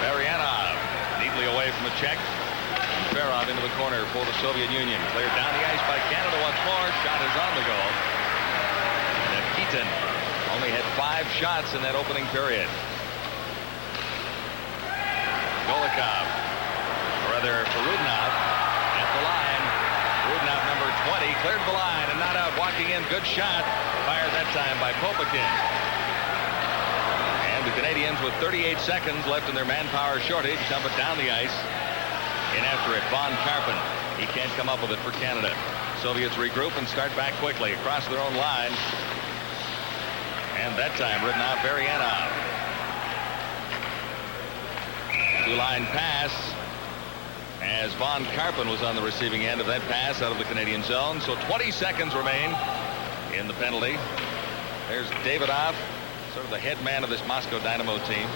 Marianov neatly away from the check. And Ferrov into the corner for the Soviet Union. Cleared down the ice by Canada once more. Shot is on the goal. And Keaton only had 5 shots in that opening period. Golikov, or rather Rudnov at the line. Rudnov, number 20, cleared the line and not out. Walking in, good shot. Fired that time by Popakin. And the Canadians, with 38 seconds left in their manpower shortage, dump it down the ice. In after it, Von Karpen. He can't come up with it for Canada. Soviets regroup and start back quickly across their own line. And that time, Rudnov, Varianov. Two-line pass as Von Karpen was on the receiving end of that pass out of the Canadian zone. So 20 seconds remain in the penalty. There's Davidov, sort of the head man of this Moscow Dynamo team.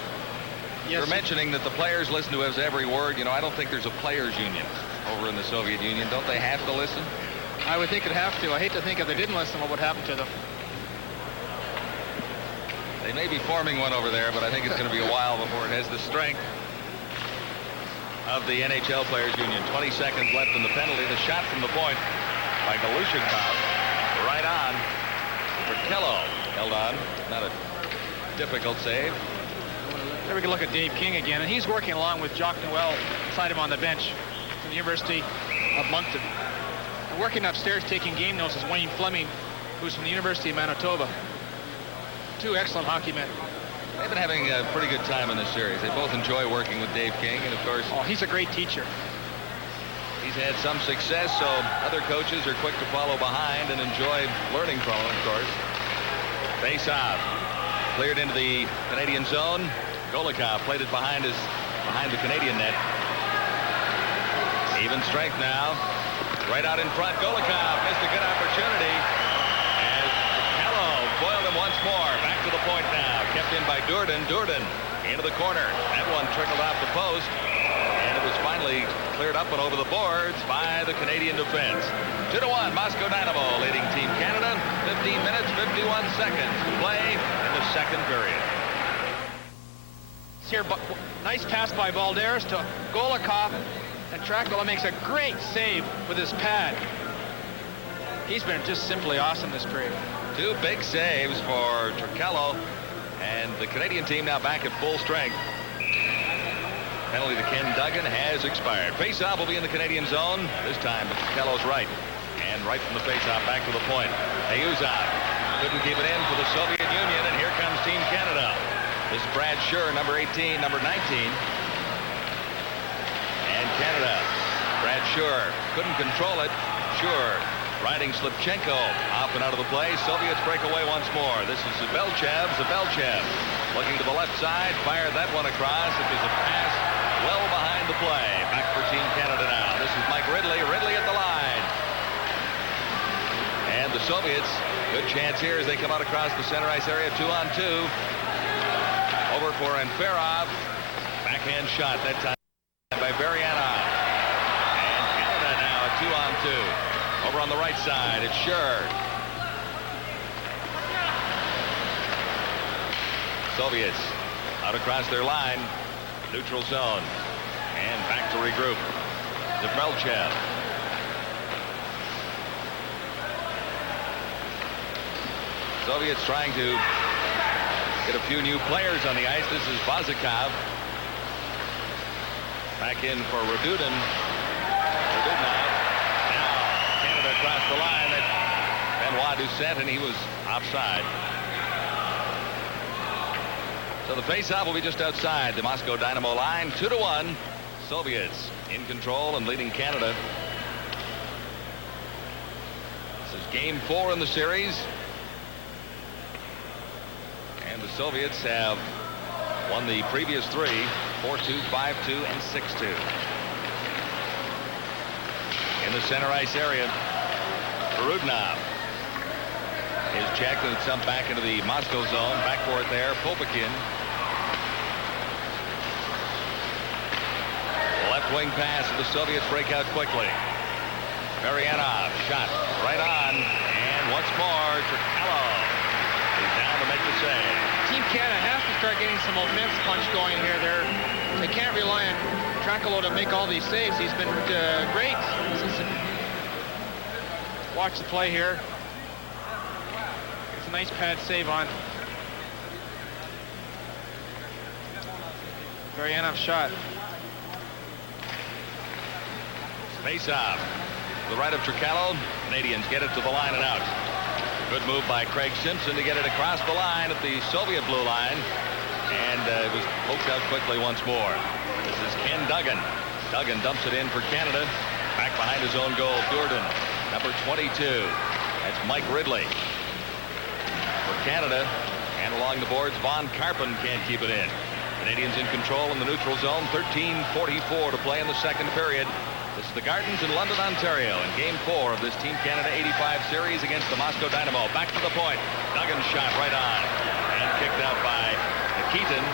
Yes. You're mentioning that the players listen to his every word. You know, I don't think there's a players union over in the Soviet Union. Don't they have to listen? I would think it'd have to. I hate to think if they didn't listen, what would happen to them? They may be forming one over there, but I think it's going to be a while before it has the strength of the NHL Players Union. 20 seconds left in the penalty. The shot from the point by Galushenkov. Right on. Rakello held on. Not a difficult save. There we can look at Dave King again, and he's working along with Jacques Noel beside him on the bench from the University of Moncton. And working upstairs taking game notes is Wayne Fleming, who's from the University of Manitoba. Two excellent hockey men. They've been having a pretty good time in this series. They both enjoy working with Dave King, and of course, oh, he's a great teacher. He's had some success, so other coaches are quick to follow behind and enjoy learning from him, of course. Face off. Cleared into the Canadian zone. Golikov played it behind the Canadian net. Even strength now. Right out in front. Golikov missed a good opportunity. As Rakello foiled him once more. Back to the point now. Kept in by Durden. Durden into the corner. That one trickled off the post. And it was finally cleared up and over the boards by the Canadian defense. 2-1, Moscow Dynamo leading Team Canada. 15 minutes, 51 seconds to play in the second period. Here, nice pass by Valderas to Golikov, and Trackball makes a great save with his pad. He's been just simply awesome this period. Two big saves for Trakello, and the Canadian team now back at full strength. Penalty to Ken Duggan has expired. Face-off will be in the Canadian zone. This time, but Trakello's right. And right from the face-off, back to the point. Ayuzov couldn't keep it in for the Soviet Union, and here comes Team Canada. This is Brad Scher, number 18, number 19. And Canada. Brad Scher couldn't control it. Scher riding Slipchenko off and out of the play. Soviets break away once more. This is Zabelchev. Zabelchev looking to the left side. Fired that one across. It was a pass well behind the play. Back for Team Canada now. This is Mike Ridley. Ridley at the line. And the Soviets, good chance here as they come out across the center ice area. 2-on-2. Over for Anferov. Backhand shot that time by Varianov. And Canada now at 2-on-2. Over on the right side, it's Scher. Soviets out across their line. Neutral zone. And back to regroup. Zabelchev. Soviets trying to get a few new players on the ice. This is Vazikov. Back in for Radudin. Radudinov. Now Canada across the line at Benoit Doucette, and he was offside. So the face-off will be just outside the Moscow Dynamo line. 2-1. Soviets in control and leading Canada. This is game 4 in the series. And the Soviets have won the previous 3, 4-2, 5-2, and 6-2. In the center ice area, Rudnov is checked, and it's dumped back into the Moscow zone. Back for it there, Popakin. Left wing pass, the Soviets break out quickly. Varianov, shot right on, and once more, Trakello is down to make the save. Team Canada has to start getting some offense punch going here. They can't rely on Trakello to make all these saves. He's been great. Watch the play here. It's a nice pad save on Varianov's shot. Face-off. To the right of Trichello. Canadians get it to the line and out. Good move by Craig Simpson to get it across the line at the Soviet blue line. And it was poked out quickly once more. This is Ken Duggan. Duggan dumps it in for Canada. Back behind his own goal, Durden, number 22. That's Mike Ridley. For Canada, and along the boards, Von Karpen can't keep it in. Canadians in control in the neutral zone. 13:44 to play in the second period. This is the Gardens in London, Ontario, in Game 4 of this Team Canada 85 series against the Moscow Dynamo. Back to the point. Duggan's shot right on. And kicked out by Keaton.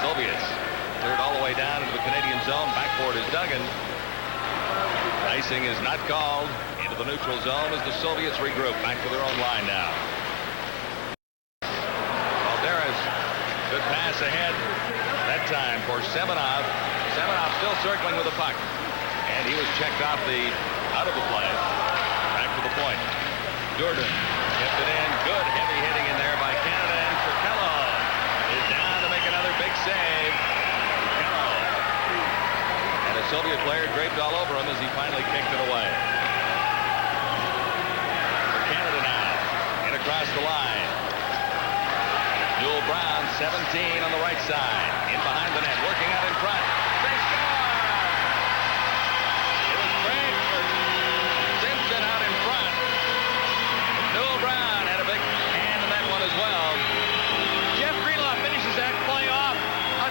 Soviets cleared all the way down into the Canadian zone. Backboard is Duggan. Icing is not called. Into the neutral zone as the Soviets regroup. Back to their own line now. Valderas, good pass ahead. That time for Semenov. Semenov still circling with the puck. And he was checked off out of the play. Back to the point. Durden kept it in. Good heavy hitting in there by Canada. And Trichello is down to make another big save. Trichello. And a Soviet player draped all over him as he finally kicked it away. For Canada now. In across the line. Newell Brown, 17 on the right side. In behind the net. Working out in front. They score! It was great for Simpson out in front. Newell Brown had a big hand in that one as well. Jeff Greenlaw finishes that play off.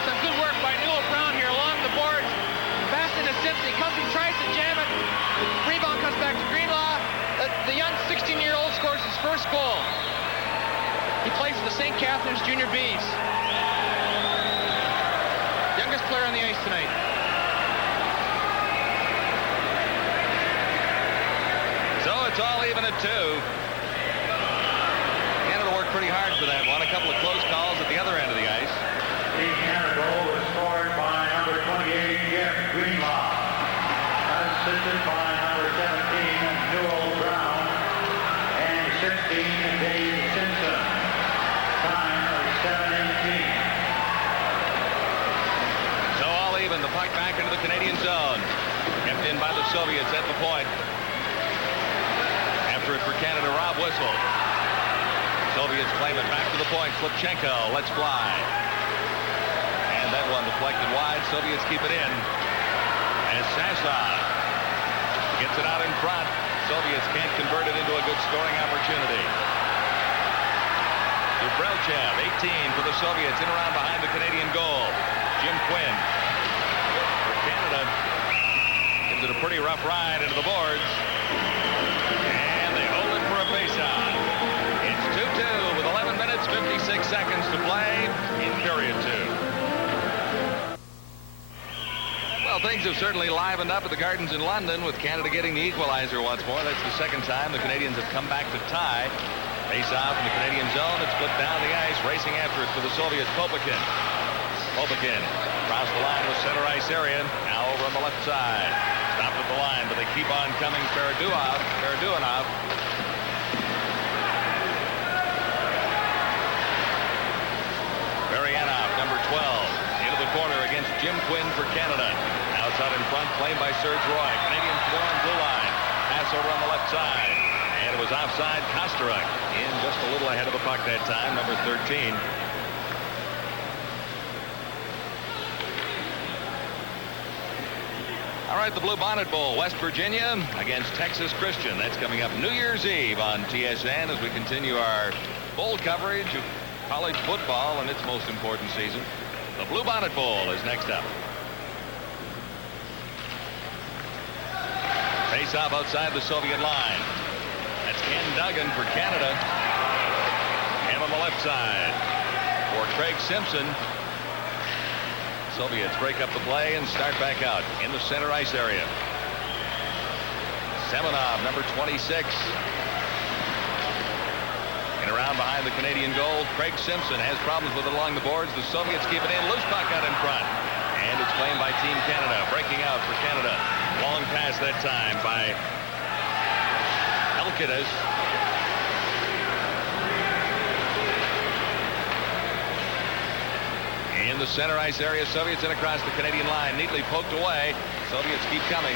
Some good work by Newell Brown here along the boards. Fast into Simpson. He comes and tries to jam it. Rebound comes back to Greenlaw. The young 16-year-old scores his first goal. He plays for the St. Catharines Junior Bees. Youngest player on the ice tonight. So it's all even at 2. Canada worked pretty hard for that one. A couple of close calls at the other end of the ice. The Canada goal was scored by number 28, Jeff Greenlaw. Assisted by number 17, Newell Brown. And 16, Dave Simpson. Time of 7:18. So all even. The puck back into the Canadian zone. Kept in by the Soviets at the point. After it for Canada, Rob Whistle. Soviets claim it back to the point. Slipchenko lets fly. And that one deflected wide. Soviets keep it in. And Sasov gets it out in front. Soviets can't convert it into a good scoring opportunity. Dubrelchev, 18 for the Soviets, in around behind the Canadian goal. Jim Quinn for Canada gives it a pretty rough ride into the boards. And they hold it for a faceoff. It's 2-2 with 11 minutes, 56 seconds to play in period 2. Well, things have certainly livened up at the Gardens in London with Canada getting the equalizer once more. That's the second time the Canadians have come back to tie. Face-off in the Canadian zone. It's flipped down the ice. Racing after it for the Soviets. Popokin. Popokin across the line with center ice area. Now over on the left side. Stopped at the line, but they keep on coming. Faraduanov. Varianov, number 12. Into the corner against Jim Quinn for Canada. Now it's out in front. Claimed by Serge Roy. Canadians to their own blue line. Pass over on the left side. And it was offside. Kosteruk in just a little ahead of the puck that time, number 13. All right, the Blue Bonnet Bowl, West Virginia against Texas Christian. That's coming up New Year's Eve on TSN as we continue our bowl coverage of college football in its most important season. The Blue Bonnet Bowl is next up. Face-off outside the Soviet line. That's Ken Duggan for Canada. And on the left side for Craig Simpson. Soviets break up the play and start back out in the center ice area. Semenov, number 26. And around behind the Canadian goal, Craig Simpson has problems with it along the boards. The Soviets keep it in. Loose puck out in front. And it's claimed by Team Canada. Breaking out for Canada. Long pass that time by Elkidas. In the center ice area, Soviets in across the Canadian line, neatly poked away. Soviets keep coming.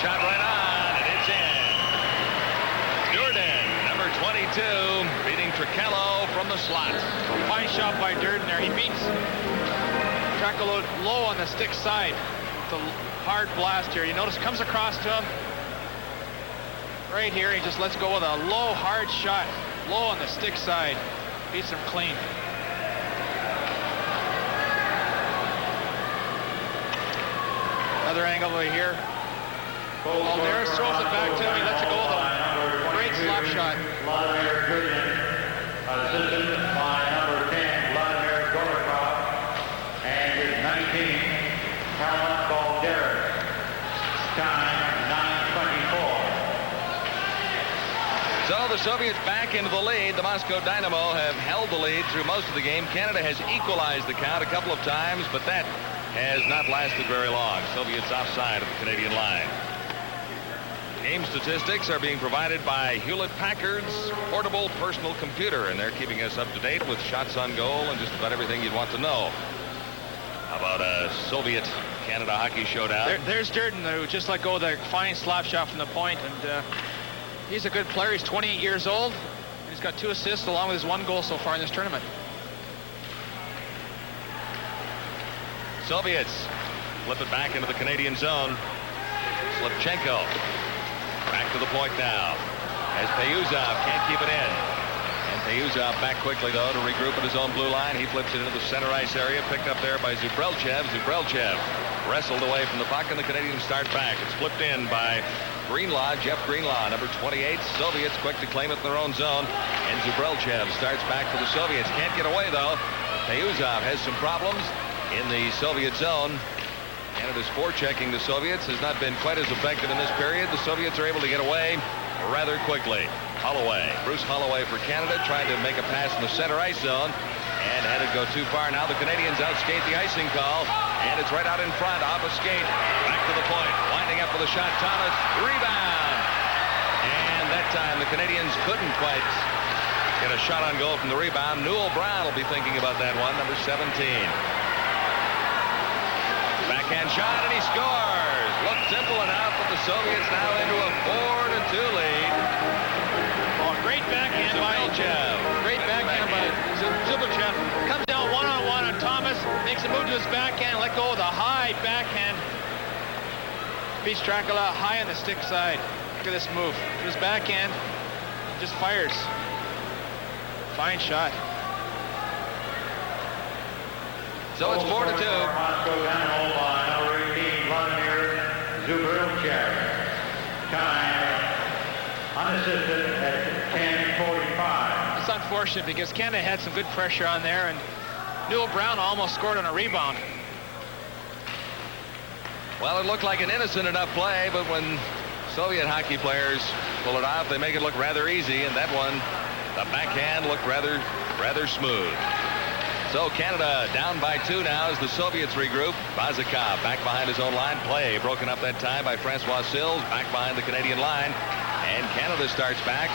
Shot right on, and it's in. Durden, number 22, beating Trichello from the slot. Fine shot by Durden there. He beats Trichello low on the stick side. It's a hard blast here. You notice comes across to him right here. He just lets go with a low, hard shot, low on the stick side. Beats him clean. Another angle over here. Alderis throws it back to him. He lets it go with a great slap shot. Vladimir Goodin, assisted by number 10, Vladimir Gorokov, and his 19, Talon Balderas. Time 9:24. So the Soviets back into the lead. The Moscow Dynamo have held the lead through most of the game. Canada has equalized the count a couple of times, but that has not lasted very long. Soviets offside of the Canadian line. Game statistics are being provided by Hewlett-Packard's portable personal computer, and they're keeping us up to date with shots on goal and just about everything you'd want to know. How about a Soviet-Canada hockey showdown? There's Durden, who just let go with a fine slap shot from the point, and he's a good player. He's 28 years old, and he's got 2 assists along with his 1 goal so far in this tournament. Soviets flip it back into the Canadian zone. Slipchenko back to the point now as Payuzov can't keep it in. And Payuzov back quickly, though, to regroup at his own blue line. He flips it into the center ice area, picked up there by Zubrelchev. Zubrelchev wrestled away from the puck, and the Canadians start back. It's flipped in by Greenlaw, Jeff Greenlaw, number 28. Soviets quick to claim it in their own zone. And Zubrelchev starts back for the Soviets. Can't get away, though. Payuzov has some problems in the Soviet zone. Canada's forechecking the Soviets has not been quite as effective in this period. The Soviets are able to get away rather quickly. Holloway, Bruce Holloway for Canada, trying to make a pass in the center ice zone and had it go too far. Now the Canadians outskate the icing call, and it's right out in front, off a skate, back to the point, winding up with a shot. Thomas, rebound, and that time the Canadians couldn't quite get a shot on goal from the rebound. Newell Brown will be thinking about that one, number 17. Backhand shot, and he scores. Looked simple enough, but the Soviets now into a 4-2 lead. Oh, great backhand by Zubrelchev. Great backhand by Zubrelchev. Comes down one-on-one on Thomas, makes a move to his backhand, let go with a high backhand. Beats Dracula high on the stick side. Look at this move. To his backhand, just fires. Fine shot. So it's 4-2. Moscow Dynamo by number 18, Vladimir Zubrelchev. Time unassisted at 10:45. It's unfortunate because Canada had some good pressure on there, and Newell Brown almost scored on a rebound. Well, it looked like an innocent enough play, but when Soviet hockey players pull it off, they make it look rather easy, and that one, the backhand, looked rather smooth. So Canada down by 2 now as the Soviets regroup. Bazikov back behind his own line. Play broken up that time by Francois Sills back behind the Canadian line. And Canada starts back.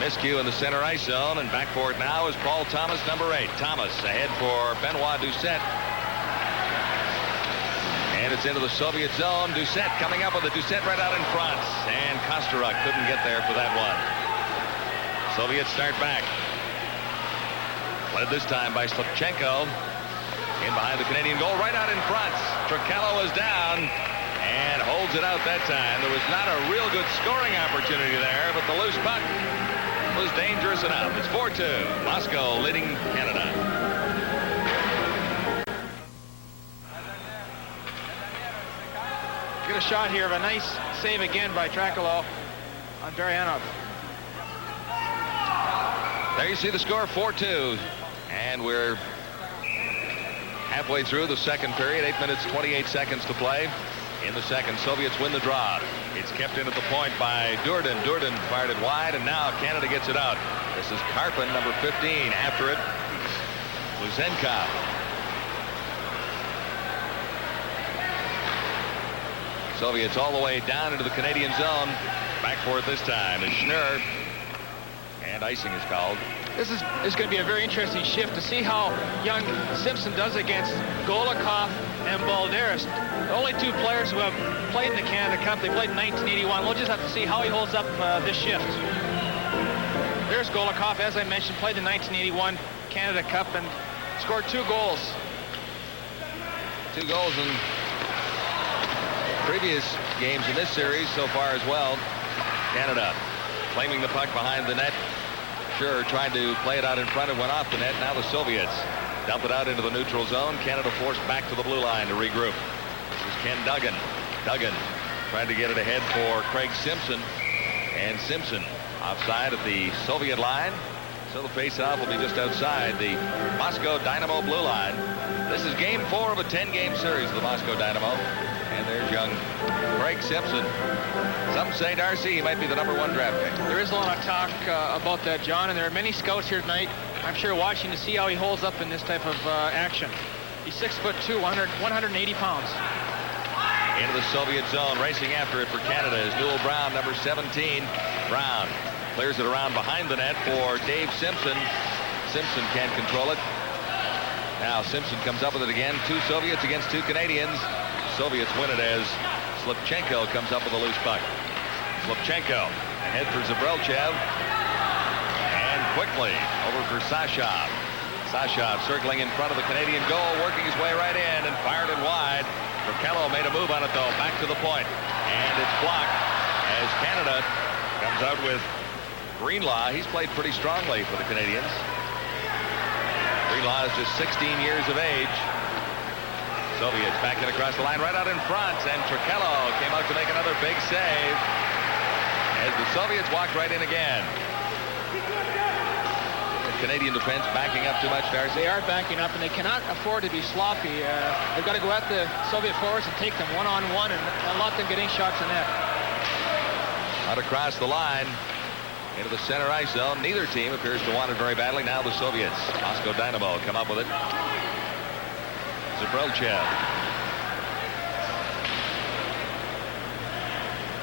Miscue in the center ice zone, and back for it now is Paul Thomas, number 8. Thomas ahead for Benoit Doucette. And it's into the Soviet zone. Doucette coming up with a Doucette right out in front. And Kosteruk couldn't get there for that one. Soviets start back. Led this time by Slipchenko. In behind the Canadian goal, right out in front. Trichello is down and holds it out that time. There was not a real good scoring opportunity there, but the loose puck was dangerous enough. It's 4-2. Moscow leading Canada. Get a shot here of a nice save again by Trichello on Durianov. There you see the score, 4-2. And we're halfway through the second period. 8 minutes, 28 seconds to play. In the second, Soviets win the draw. It's kept in at the point by Durden. Durden fired it wide, and now Canada gets it out. This is Karpin, number 15. After it, Luzenkov. Soviets all the way down into the Canadian zone. Back for it this time is Schnurr. And icing is called. This is going to be a very interesting shift to see how young Simpson does against Golikov and Balderas. The only two players who have played in the Canada Cup. They played in 1981. We'll just have to see how he holds up this shift. There's Golikov, as I mentioned, played the 1981 Canada Cup and scored 2 goals. 2 goals in previous games in this series so far as well. Canada claiming the puck behind the net. Sure, tried to play it out in front and went off the net. Now the Soviets dump it out into the neutral zone. Canada forced back to the blue line to regroup. This is Ken Duggan. Duggan tried to get it ahead for Craig Simpson. And Simpson offside at the Soviet line. So the face-off will be just outside the Moscow Dynamo blue line. This is game 4 of a 10-game series, the Moscow Dynamo. And there's young Craig Simpson. Some say, Darcy, he might be the #1 draft pick. There is a lot of talk about that, John, and there are many scouts here tonight, I'm sure, watching to see how he holds up in this type of action. He's 6'2", 180 pounds. Into the Soviet zone, racing after it for Canada is Newell Brown, number 17. Brown clears it around behind the net for Dave Simpson. Simpson can't control it. Now Simpson comes up with it again. 2 Soviets against 2 Canadians. Soviets win it as Slipchenko comes up with a loose puck. Slipchenko ahead for Zabrelchev. And quickly over for Sashov. Sashov circling in front of the Canadian goal, working his way right in and fired it wide. Rakello made a move on it though, back to the point. And it's blocked as Canada comes out with Greenlaw. He's played pretty strongly for the Canadians. Greenlaw is just 16 years of age. Soviets backing across the line right out in front, and Rakello came out to make another big save as the Soviets walked right in again. The Canadian defense backing up too much, Darcy? They are backing up, and they cannot afford to be sloppy. They've got to go at the Soviet forwards and take them one-on-one and let them get in shots in net. Out across the line into the center ice zone. Neither team appears to want it very badly. Now the Soviets. Moscow Dynamo come up with it. Zabrelchev.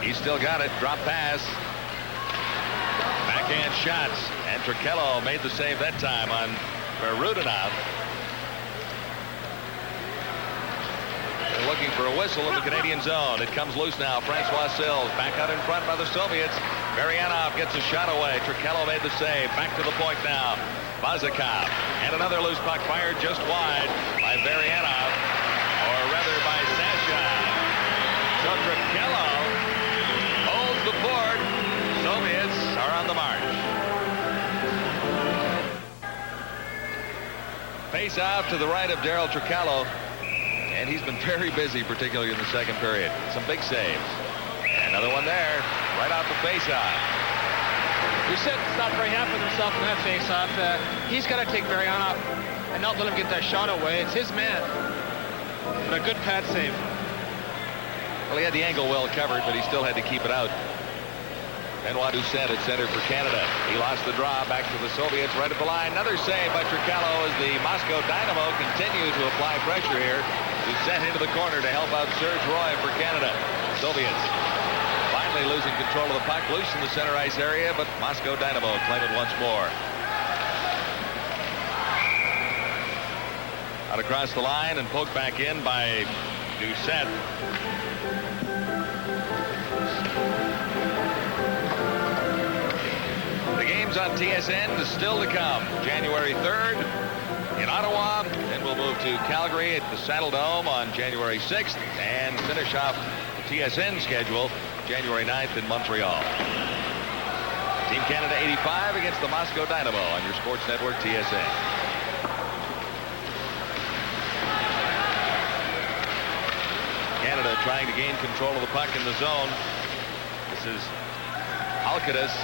He's still got it. Drop pass. Backhand shots. And Rakello made the save that time on Berudinov. They're looking for a whistle in the Canadian zone. It comes loose now. Francois Sills back out in front by the Soviets. Marianov gets a shot away. Rakello made the save. Back to the point now. Vazikov. And another loose puck fired just wide by Marianov. Or rather by Sashov. So Rakello holds the fort. Soviets are on the march. Face off to the right of Darryl Rakello. And he's been very busy, particularly in the second period. Some big saves. Another one there, right out the face-off. Doucette's not very happy with himself in that face-off. He's got to take Marianov and not let him get that shot away. It's his man. But a good pad save. Well, he had the angle well covered, but he still had to keep it out. Benoit Doucette at center for Canada. He lost the draw back to the Soviets right at the line. Another save by Rakello as the Moscow Dynamo continue to apply pressure here. Doucette into the corner to help out Serge Roy for Canada. Soviets finally losing control of the puck, loose in the center ice area, but Moscow Dynamo claim it once more. Out across the line and poked back in by Doucette. The games on TSN is still to come. January 3rd in Ottawa, then we'll move to Calgary at the Saddle Dome on January 6th and finish off the TSN schedule January 9th in Montreal. Team Canada 85 against the Moscow Dynamo on your sports network TSN. Canada trying to gain control of the puck in the zone. This is Alcaraz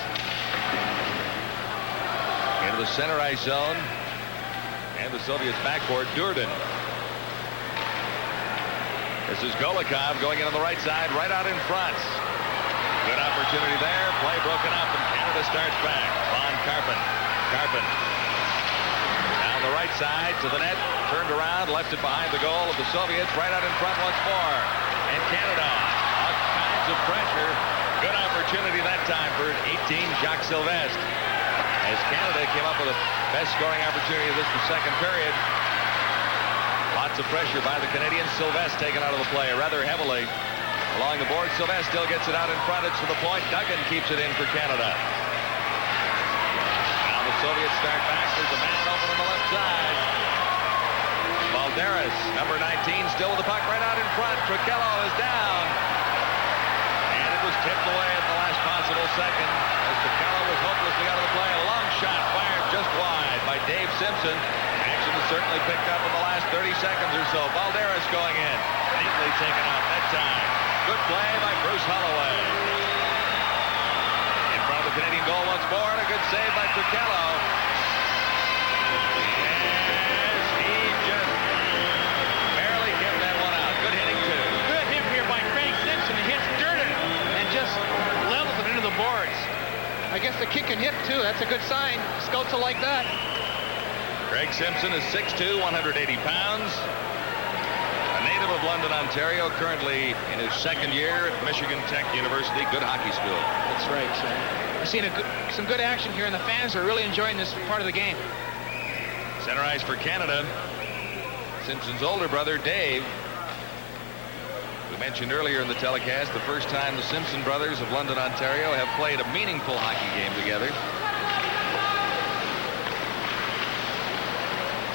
into the center ice zone. And the Soviets backboard, Durden. This is Golikov going in on the right side, right out in front. Good opportunity there. Play broken up, and Canada starts back. Von Karpen. Karpen. Down the right side to the net. Turned around, left it behind the goal of the Soviets. Right out in front once more. And Canada, all kinds of pressure. Good opportunity that time for 18, Jacques Sylvestre. Canada came up with the best scoring opportunity of this second period. Lots of pressure by the Canadians. Sylvestre taken out of the play rather heavily. Along the board, Sylvestre still gets it out in front. It's to the point. Duggan keeps it in for Canada. Now the Soviets start back. There's a man open on the left side. Valderas, number 19, still with the puck right out in front. Trichello is down. And it was tipped away at the last possible second as Trichello was hopelessly out of the play. A long shot fired just wide by Dave Simpson. Action has certainly picked up in the last 30 seconds or so. Valderas going in. Neatly taken out that time. Good play by Bruce Holloway. In front of the Canadian goal once more, and a good save by Trichello. Yes, he just barely kept that one out. Good hitting, too. Good hit here by Craig Simpson. He hits Durden and just levels it into the boards. I guess the kick and hit, too. That's a good sign. Scouts will like that. Craig Simpson is 6'2", 180 pounds. A native of London, Ontario, currently in his second year at Michigan Tech University. Good hockey school. That's right. So we're seeing some good action here, and the fans are really enjoying this part of the game. Center ice for Canada. Simpson's older brother, Dave. We mentioned earlier in the telecast the first time the Simpson brothers of London, Ontario have played a meaningful hockey game together.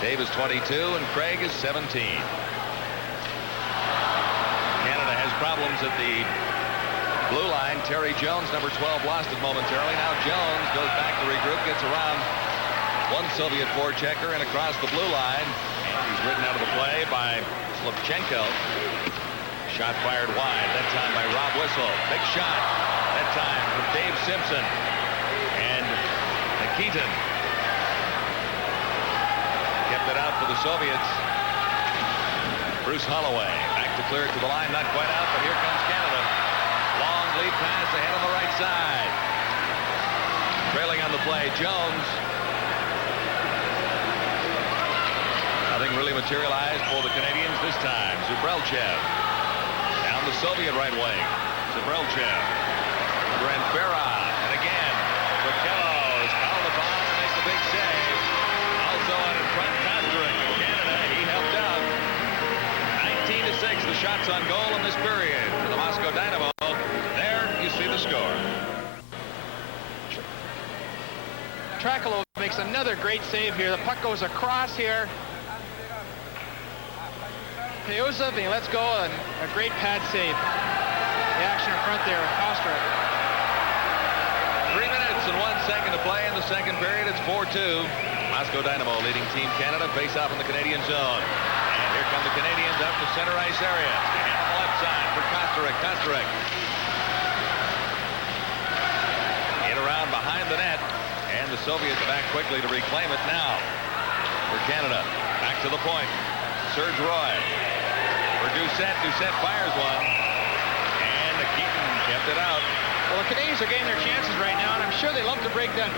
Dave is 22 and Craig is 17. Canada has problems at the blue line. Terry Jones, number 12, lost it momentarily. Now Jones goes back to regroup, gets around one Soviet forechecker and across the blue line. And he's ridden out of the play by Slivchenko. Shot fired wide, that time by Rob Whistle. Big shot, that time from Dave Simpson. And Nikitin kept it out for the Soviets. Bruce Holloway back to clear it to the line, not quite out, but here comes Canada. Long lead pass ahead on the right side. Trailing on the play, Jones. Nothing really materialized for the Canadians this time. Zubrelchev down the Soviet right wing. Zubrelchev. Granfera. And again, Trichello is called upon to make the big save. Also on in front, Kosterik of Canada. He helped out. 19-6, the shots on goal in this period for the Moscow Dynamo. There you see the score. Trichello makes another great save here. The puck goes across here. Peyuzov, he lets go, and a great pad save. The action in front there, Kosterik. 3 minutes and 1 second to play in the second period. It's 4-2. Moscow Dynamo leading Team Canada. Face off in the Canadian zone. And here come the Canadians up the center ice area. And on the left side for Kosterik. Kosterik. In around behind the net. And the Soviets back quickly to reclaim it now. For Canada. Back to the point. Serge Roy. For Doucette. Doucette fires one. And Nikitin kept it out. Well, the Canadians are getting their chances right now, and I'm sure they love to break that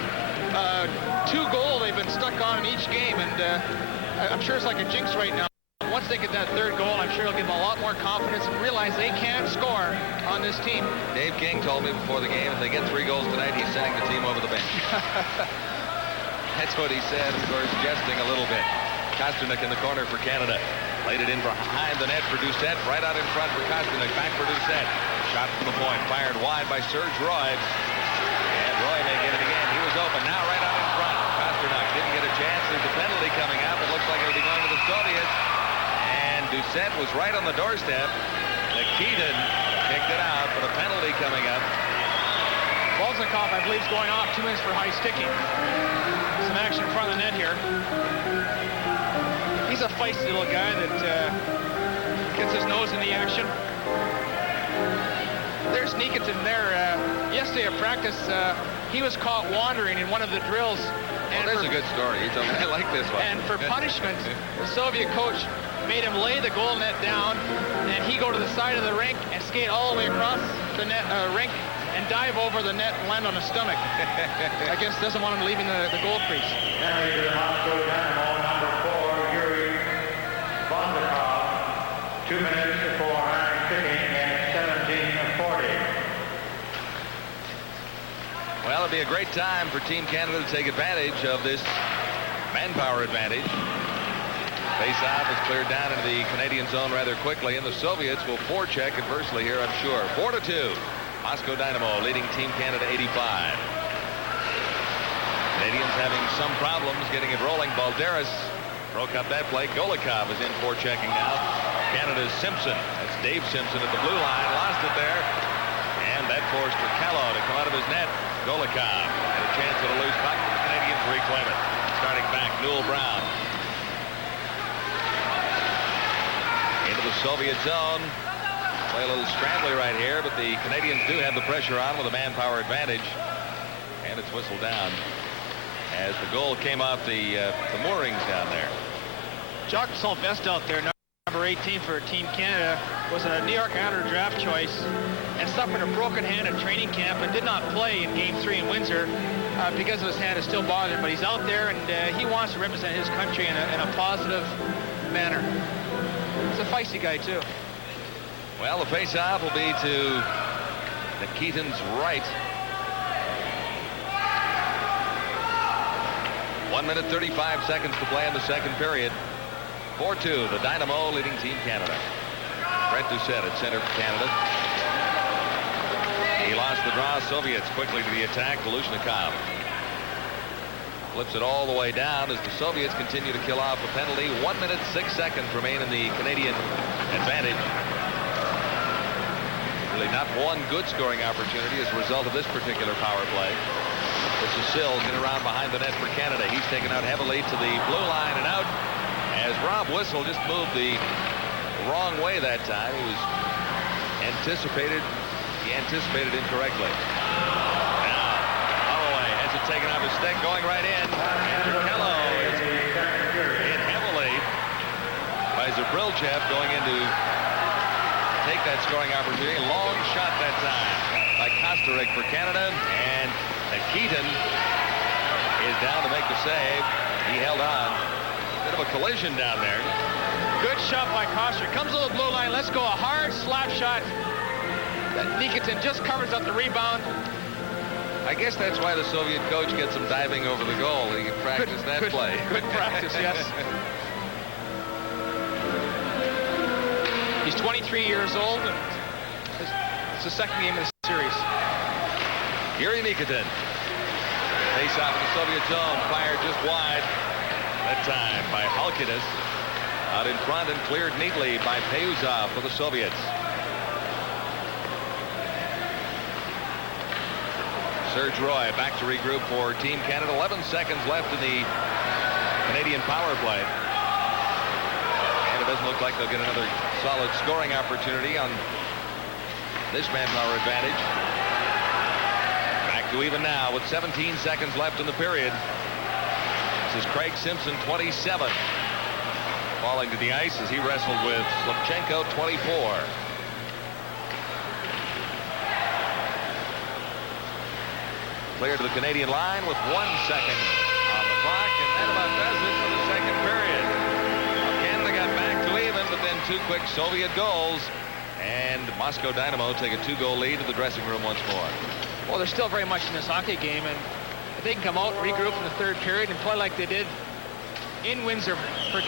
2-goal they've been stuck on in each game, and I'm sure it's like a jinx right now. Once they get that third goal, I'm sure it'll give them a lot more confidence and realize they can score on this team. Dave King told me before the game if they get 3 goals tonight, he's sending the team over the bench. That's what he said, of course, jesting a little bit. Kosterik in the corner for Canada. Laid it in behind the net for Doucette. Right out in front for Kosterik. Back for Doucette. Shot from the point. Fired wide by Serge Roy. And Roy may get it again. He was open. Now right out in front. Kosterik didn't get a chance. There's a penalty coming up. It looks like it'll be going to the Soviets. And Doucette was right on the doorstep. Nikitin kicked it out, but a penalty coming up. Volznikov, I believe, is going off. 2 minutes for high sticking. Some action in front of the net here. He's a feisty little guy that gets his nose in the action. There's Nikitin there. Yesterday at practice, he was caught wandering in one of the drills. And that's a good story. I like this one. And for punishment, the Soviet coach made him lay the goal net down, and he go to the side of the rink and skate all the way across the net rink and dive over the net and land on his stomach. I guess doesn't want him leaving the goal crease. Henry to the Moscow Dynamo, number 4, Yuri Volznikov. 2 minutes for high sticking and 17:40. Well, it'd be a great time for Team Canada to take advantage of this manpower advantage. Face-off is cleared down into the Canadian zone rather quickly, and the Soviets will forecheck adversely here, I'm sure. 4-2. Moscow Dynamo leading Team Canada 85. Canadians having some problems getting it rolling. Balderas broke up that play. Golikov is in forechecking now. Canada's Simpson. That's Dave Simpson at the blue line. Lost it there. And that forced Rakello to come out of his net. Golikov had a chance at a loose puck. The Canadians reclaim it. Starting back, Newell Brown. Into the Soviet zone. Play a little scrambly right here, but the Canadians do have the pressure on with a manpower advantage. And it's whistled down as the goal came off the moorings down there. Jacques Sylvestre out there, number 18 for Team Canada, was a New York Islander draft choice and suffered a broken hand at training camp and did not play in Game 3 in Windsor because of his hand is still bothered. But he's out there, and he wants to represent his country in a positive manner. He's a feisty guy, too. Well, the face-off will be to Nikitin's right. 1 minute 35 seconds to play in the second period. 4-2, the Dynamo leading Team Canada. Brett Doucette at center for Canada. He lost the draw. Soviets quickly to the attack. Lushnikov flips it all the way down as the Soviets continue to kill off a penalty. 1 minute 6 seconds remain in the Canadian advantage. Really not one good scoring opportunity as a result of this particular power play. This is Sills in around behind the net for Canada. He's taken out heavily to the blue line and out as Rob Whistle just moved the wrong way that time. He was anticipated incorrectly. Now Holloway has it taken off his stick, going right in. And Rakello is hit heavily by Zabrilchev, going in to take that scoring opportunity. Long shot that time by Kostarik for Canada, and Nikitin is down to make the save. He held on. Bit of a collision down there. Good shot by Kostarik. Comes to the blue line. Let's go. A hard slap shot. Nikitin just covers up the rebound. I guess that's why the Soviet coach gets him diving over the goal. He can practice that play. Good practice, yes. He's 23 years old, and it's the second game of the series. Yuri Nikitin. Face off in the Soviet zone. Fired just wide. That time by Halkitis. Out in front and cleared neatly by Payuzov for the Soviets. Serge Roy back to regroup for Team Canada. 11 seconds left in the Canadian power play. And it doesn't look like they'll get another solid scoring opportunity on this manpower advantage. Back to even now with 17 seconds left in the period. This is Craig Simpson, 27. Falling to the ice as he wrestled with Slipchenko, 24. Clear to the Canadian line with 1 second on the clock, and that about does it for the second period. Well, Canada got back to even, but then 2 quick Soviet goals, and Moscow Dynamo take a 2-goal lead to the dressing room once more. Well, they're still very much in this hockey game, and if they can come out, regroup in the third period, and play like they did in Windsor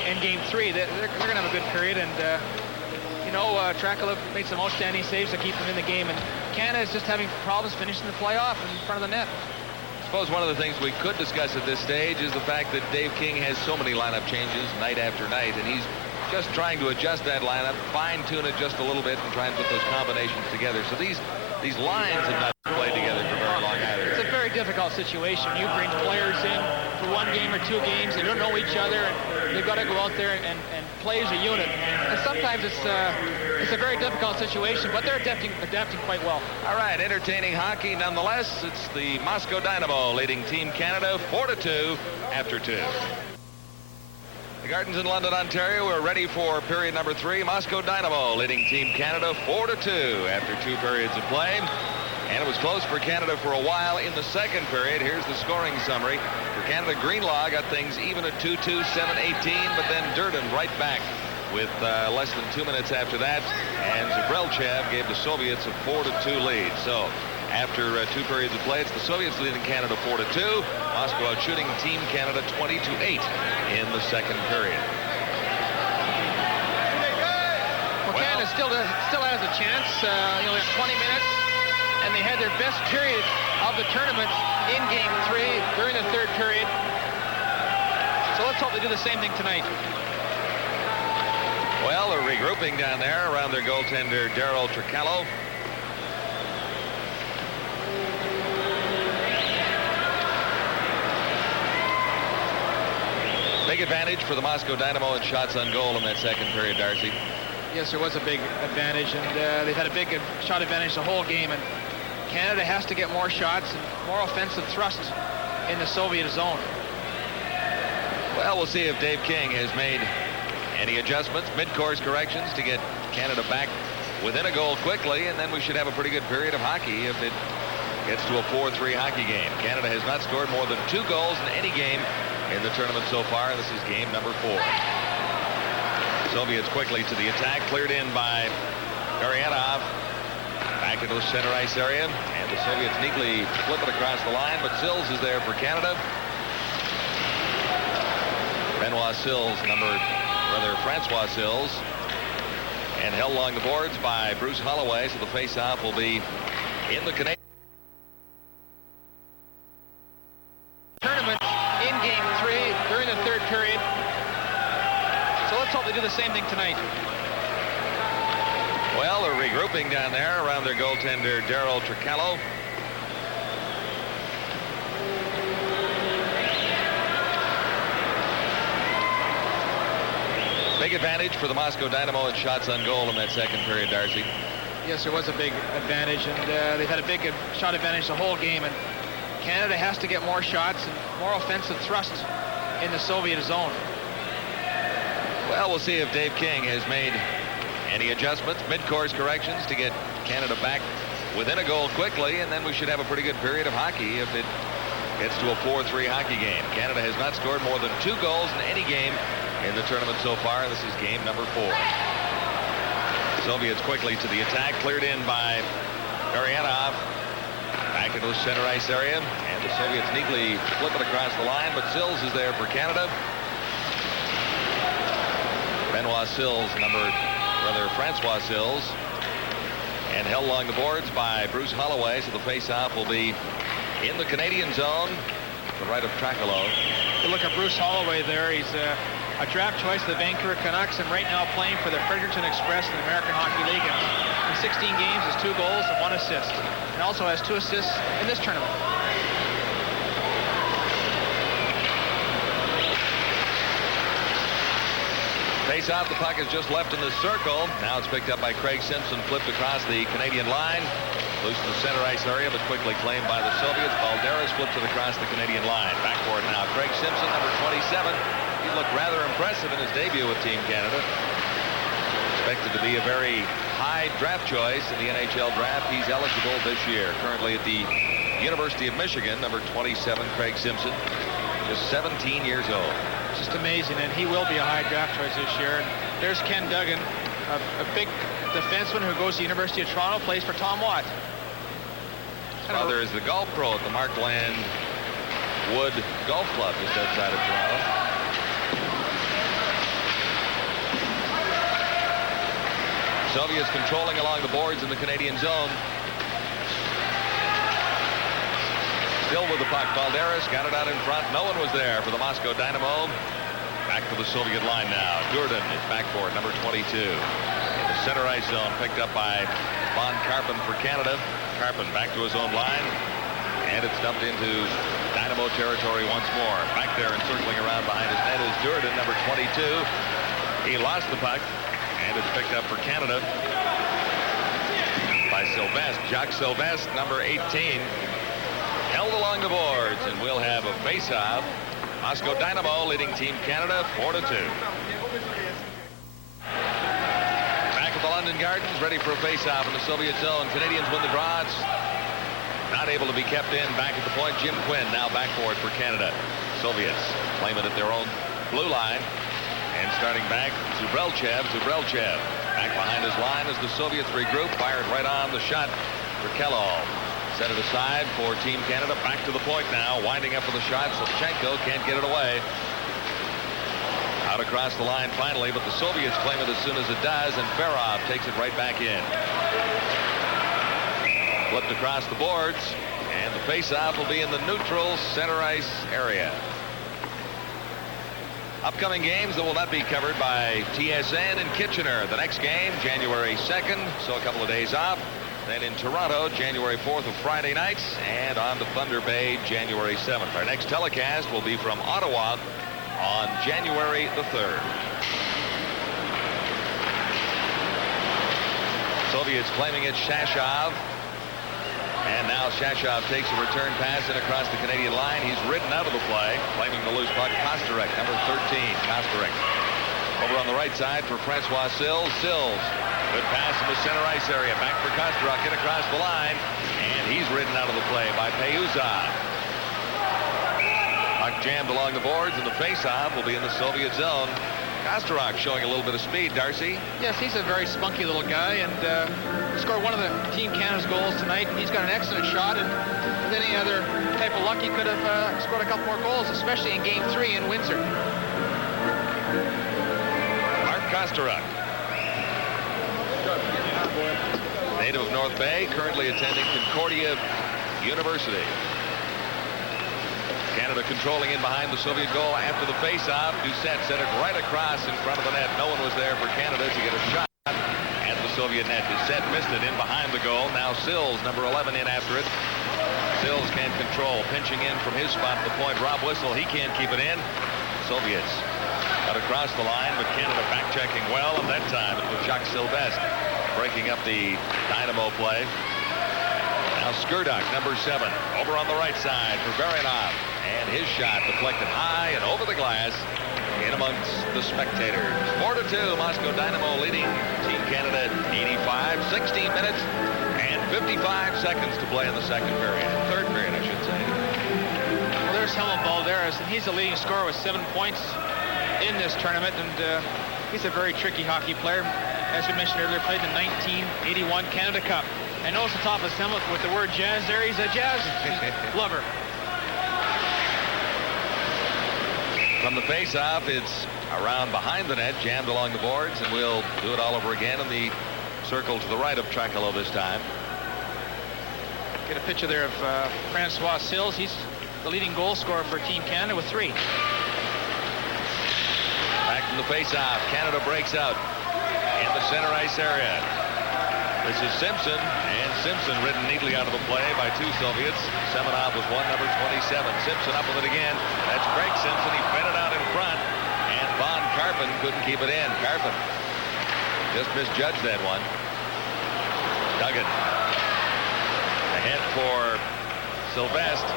in Game 3, they're going to have a good period. And you know, Trakalov made some outstanding saves to keep them in the game, and Canada is just having problems finishing the playoff in front of the net. I suppose one of the things we could discuss at this stage is the fact that Dave King has so many lineup changes night after night, and he's just trying to adjust that lineup, fine-tune it just a little bit, and try and put those combinations together. So these lines have not played together for very long either. It's a very difficult situation. You bring players in for 1 game or 2 games. They don't know each other, and they've got to go out there and play as a unit. And sometimes it's a very difficult situation, but they're adapting quite well. All right, entertaining hockey nonetheless. It's the Moscow Dynamo leading Team Canada 4-2 after 2. The Gardens in London, Ontario, are ready for period number 3. Moscow Dynamo leading Team Canada 4-2 after 2 periods of play. And it was close for Canada for a while in the second period. Here's the scoring summary. For Canada, Greenlaw got things even at 2-2, 7-18, but then Durden right back with less than 2 minutes after that. And Zabrilchev gave the Soviets a 4-2 lead. So after 2 periods of play. It's the Soviets leading Canada 4-2. Moscow out shooting Team Canada 20-8 in the second period. Well, Canada still has a chance. They have 20 minutes, and they had their best period of the tournament in Game 3 during the third period. So let's hope they do the same thing tonight. Well, they're regrouping down there around their goaltender, Darryl Tricallo. Big advantage for the Moscow Dynamo in shots on goal in that second period, Darcy. Yes, there was a big advantage, and they've had a big shot advantage the whole game, and Canada has to get more shots and more offensive thrust in the Soviet zone. Well, we'll see if Dave King has made any adjustments, mid-course corrections to get Canada back within a goal quickly, and then we should have a pretty good period of hockey if it gets to a 4-3 hockey game. Canada has not scored more than 2 goals in any game in the tournament so far. This is game number 4. Soviets quickly to the attack, cleared in by Gurianov. Back into the center ice area, and the Soviets neatly flip it across the line, but Sills is there for Canada. Francois Sills, and held along the boards by Bruce Holloway, so the face-off will be in the Canadian tournament in Game 3 during the third period. So let's hope they do the same thing tonight. Well, they're regrouping down there around their goaltender, Darryl Tricallo. Big advantage for the Moscow Dynamo in shots on goal in that second period, Darcy. Yes, there was a big advantage, and they've had a big shot advantage the whole game, and Canada has to get more shots and more offensive thrust in the Soviet zone. Well, we'll see if Dave King has made any adjustments, mid-course corrections to get Canada back within a goal quickly, and then we should have a pretty good period of hockey if it gets to a 4-3 hockey game. Canada has not scored more than 2 goals in any game in the tournament so far. This is game number 4. Soviets quickly to the attack, cleared in by Gurianov. Back into the center ice area, and the Soviets neatly flip it across the line, but Sills is there for Canada. Francois Sills, and held along the boards by Bruce Holloway, so the face-off will be in the Canadian zone, to the right of Tricallo. Look at Bruce Holloway there. He's a draft choice of the Vancouver Canucks, and right now playing for the Fredericton Express in the American Hockey League. And in 16 games, has 2 goals and 1 assist, and also has 2 assists in this tournament. Face off, the puck is just left in the circle. Now it's picked up by Craig Simpson, flipped across the Canadian line. Loose in the center ice area, but quickly claimed by the Soviets. Balderas flips it across the Canadian line. Back for it now. Craig Simpson, number 27. He looked rather impressive in his debut with Team Canada. Expected to be a very high draft choice in the NHL draft. He's eligible this year. Currently at the University of Michigan, number 27, Craig Simpson. Just 17 years old. Just amazing, and he will be a high draft choice this year. And there's Ken Duggan, a big defenseman who goes to the University of Toronto, plays for Tom Watt. There is the golf pro at the Markland Wood Golf Club just outside of Toronto. Soviets controlling along the boards in the Canadian zone. Still with the puck, Balderas got it out in front. No one was there for the Moscow Dynamo. Back to the Soviet line now. Durden is back for it, number 22. In the center ice zone, picked up by Von Karpen for Canada. Karpen back to his own line. And it's dumped into Dynamo territory once more. Back there and circling around behind his net is Durden, number 22. He lost the puck, and it's picked up for Canada by Sylvestre. Jacques Sylvestre, number 18. Held along the boards, and we'll have a face-off. Moscow Dynamo leading Team Canada 4-2. Back at the London Gardens, ready for a face-off in the Soviet zone. Canadians win the draw. It's not able to be kept in. Back at the point, Jim Quinn now back for it for Canada. Soviets claim it at their own blue line. And starting back, Zubrelchev. Back behind his line as the Soviets regroup. Fired right on the shot for Kellogg. Set it aside for Team Canada. Back to the point now. Winding up with a shot. Savchenko can't get it away. Out across the line finally, but the Soviets claim it as soon as it does, and Farov takes it right back in. Flipped across the boards, and the face-off will be in the neutral center ice area. Upcoming games that will not be covered by TSN in Kitchener. The next game, January 2nd, so a couple of days off. Then in Toronto, January 4th of Friday nights, and on to Thunder Bay, January 7th. Our next telecast will be from Ottawa on January the 3rd. Soviets claiming it's Shashov. And now Shashov takes a return pass in across the Canadian line. He's ridden out of the play, claiming the loose puck. Kostarek, number 13. Kostarek over on the right side for Francois Sills. Sills, good pass in the center ice area. Back for Kostarek, in across the line. And he's ridden out of the play by Payuzov. Puck jammed along the boards, and the face-off will be in the Soviet zone. Kostarek showing a little bit of speed, Darcy. Yes, he's a very spunky little guy, and scored one of the Team Canada's goals tonight. He's got an excellent shot, and with any other type of luck, he could have scored a couple more goals, especially in Game 3 in Windsor. Mark Kostarek, native of North Bay, currently attending Concordia University. Canada controlling in behind the Soviet goal after the face-off. Doucette set it right across in front of the net. No one was there for Canada to get a shot at the Soviet net. Doucette missed it in behind the goal. Now Sills, number 11, in after it. Sills can't control. Pinching in from his spot at the point. Rob Whistle, he can't keep it in. Soviets got across the line, but Canada back-checking well. And that time it was Jacques Sylvestre breaking up the Dynamo play. Now Skurduk, number 7, over on the right side for Baranov. And his shot deflected high and over the glass in amongst the spectators. 4-2, Moscow Dynamo leading Team Canada 85, 16 minutes and 55 seconds to play in the second period. Third period, I should say. Well, there's Helen Balderas, and he's the leading scorer with 7 points in this tournament, and he's a very tricky hockey player. As we mentioned earlier, played the 1981 Canada Cup. And notice the top of his helmet with the word jazz there. He's a jazz lover. From the face-off, it's around behind the net, jammed along the boards, and we'll do it all over again in the circle to the right of Trakalo this time. Get a picture there of Francois Sills. He's the leading goal scorer for Team Canada with 3. Back from the face-off, Canada breaks out in the center ice area. This is Simpson, and Simpson ridden neatly out of the play by 2 Soviets. Semenov was one, number 27. Simpson up with it again. That's Craig Simpson. He fed it out in front, and Von Karpin couldn't keep it in. Karpin just misjudged that one. Duggan ahead for Sylvestre.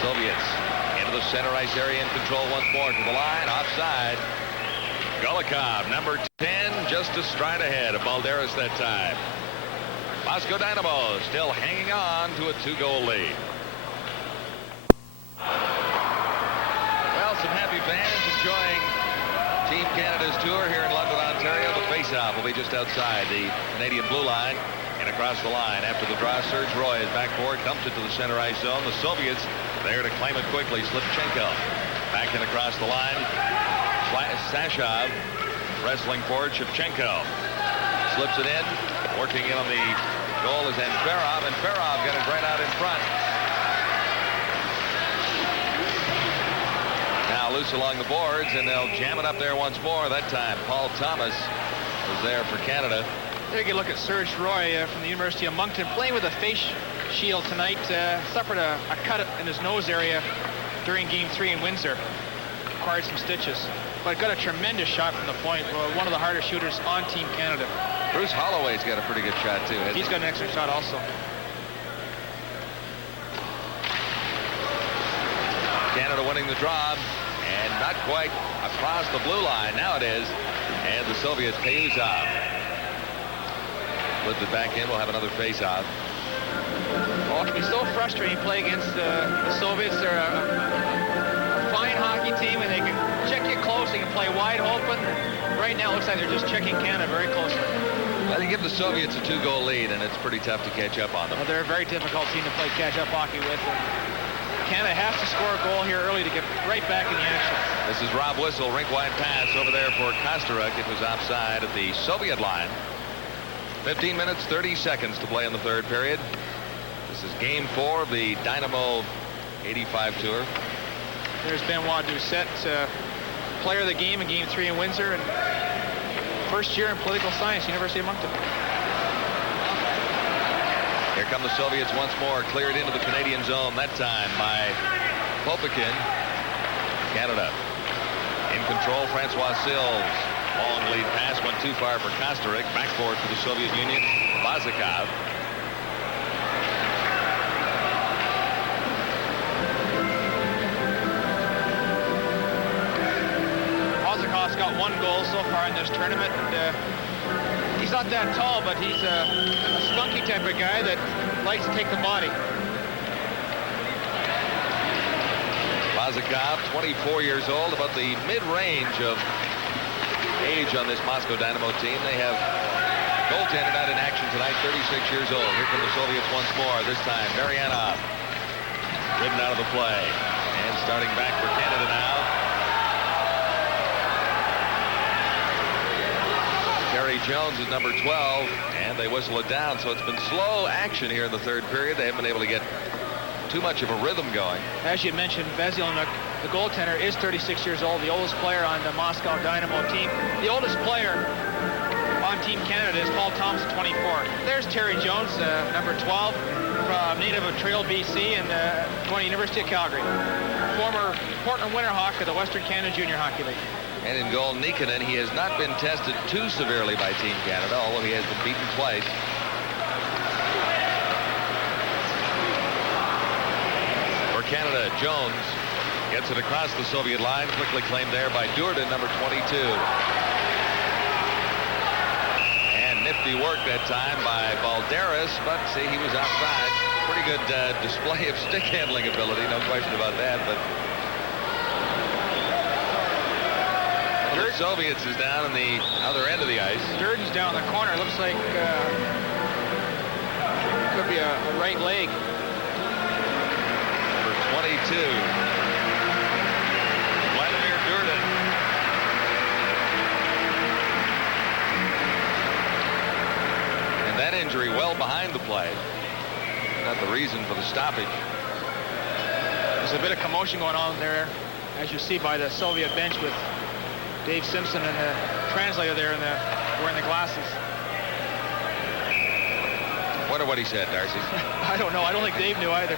Soviets into the center ice area in control once more to the line, offside. Golikov, number 10, just a stride ahead of Balderas that time. Moscow Dynamo still hanging on to a 2-goal lead. Well, some happy fans enjoying Team Canada's tour here in London, Ontario. The face-off will be just outside the Canadian blue line. And across the line after the draw, Serge Roy is back forward, dumps it to the center ice zone. The Soviets there to claim it quickly. Slipchenko back in across the line. Sashov wrestling forward. Shevchenko slips it in. Working in on the goal is Farov, and Farov got it right out in front. Now loose along the boards, and they'll jam it up there once more. That time Paul Thomas was there for Canada. Take a look at Serge Roy from the University of Moncton, playing with a face shield tonight. Suffered a cut in his nose area during Game 3 in Windsor. Required some stitches, but got a tremendous shot from the point. One of the hardest shooters on Team Canada. Bruce Holloway's got a pretty good shot too. He's got an excellent shot also. Canada winning the draw, and not quite across the blue line. Now it is, and the Soviets Payuzov flipped it back in. We'll have another face-off. Oh, it can be so frustrating to play against the Soviets. They're a fine hockey team, and they can check you close. They can play wide open, right now it looks like they're just checking Canada very closely. Well, they give the Soviets a 2-goal lead, and it's pretty tough to catch up on them. Well, they're a very difficult team to play catch-up hockey with. Canada has to score a goal here early to get right back in the action. This is Rob Whistle, rink-wide pass over there for Kostaruk. It was offside at the Soviet line. 15 minutes, 30 seconds to play in the third period. This is game 4 of the Dynamo 85 tour. There's Benoit Doucette, player of the game in game 3 in Windsor, and first year in political science, University of Moncton. Here come the Soviets once more, cleared into the Canadian zone, that time by Popikin. Canada in control, Francois Sills. Long lead pass went too far for Kostaruk. Backboard for the Soviet Union, Vazikov. Vazikov's got 1 goal so far in this tournament. And, he's not that tall, but he's a spunky type of guy that likes to take the body. Vazikov, 24 years old, about the mid-range of age on this Moscow Dynamo team. They have goaltender not in action tonight, 36 years old. Here come the Soviets once more. This time, Marianov ridden out of the play. And starting back for Canada now. Terry Jones is number 12, and they whistle it down. So it's been slow action here in the third period. They haven't been able to get too much of a rhythm going. As you mentioned, Veselnik, the goaltender, is 36 years old, the oldest player on the Moscow Dynamo team. The oldest player on Team Canada is Paul Thompson, 24. There's Terry Jones, number 12, native of Trail, BC, and going to University of Calgary. Former Portland Winterhawk of the Western Canada Junior Hockey League. And in goal, Nikkanen. He has not been tested too severely by Team Canada, although he has been beaten twice. For Canada, Jones gets it across the Soviet line, quickly claimed there by Durden, number 22. And nifty work that time by Balderas, but see, he was outside. Pretty good display of stick handling ability, no question about that. But the Soviets is down on the other end of the ice. Durden's down the corner. Looks like could be a right leg. Number 22. Vladimir Durden. And that injury well behind the play. Not the reason for the stoppage. There's a bit of commotion going on there, as you see by the Soviet bench with Dave Simpson and the translator there wearing the glasses. Wonder what he said, Darcy. I don't know. I don't think Dave knew either.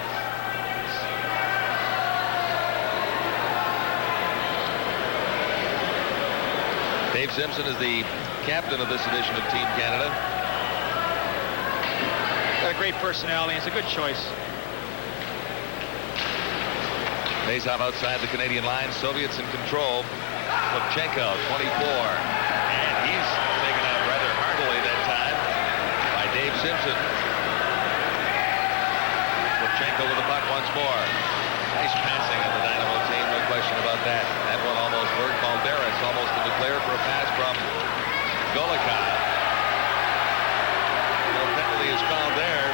Dave Simpson is the captain of this edition of Team Canada. Got a great personality. It's a good choice. Face-off outside the Canadian line. Soviets in control. Slipchenko, 24. And he's taken out rather heartily that time by Dave Simpson. Slipchenko with the puck once more. Nice passing on the Dynamo team, no question about that. That one almost worked. Balderas almost in the clear for a pass from Golikov. No penalty is called there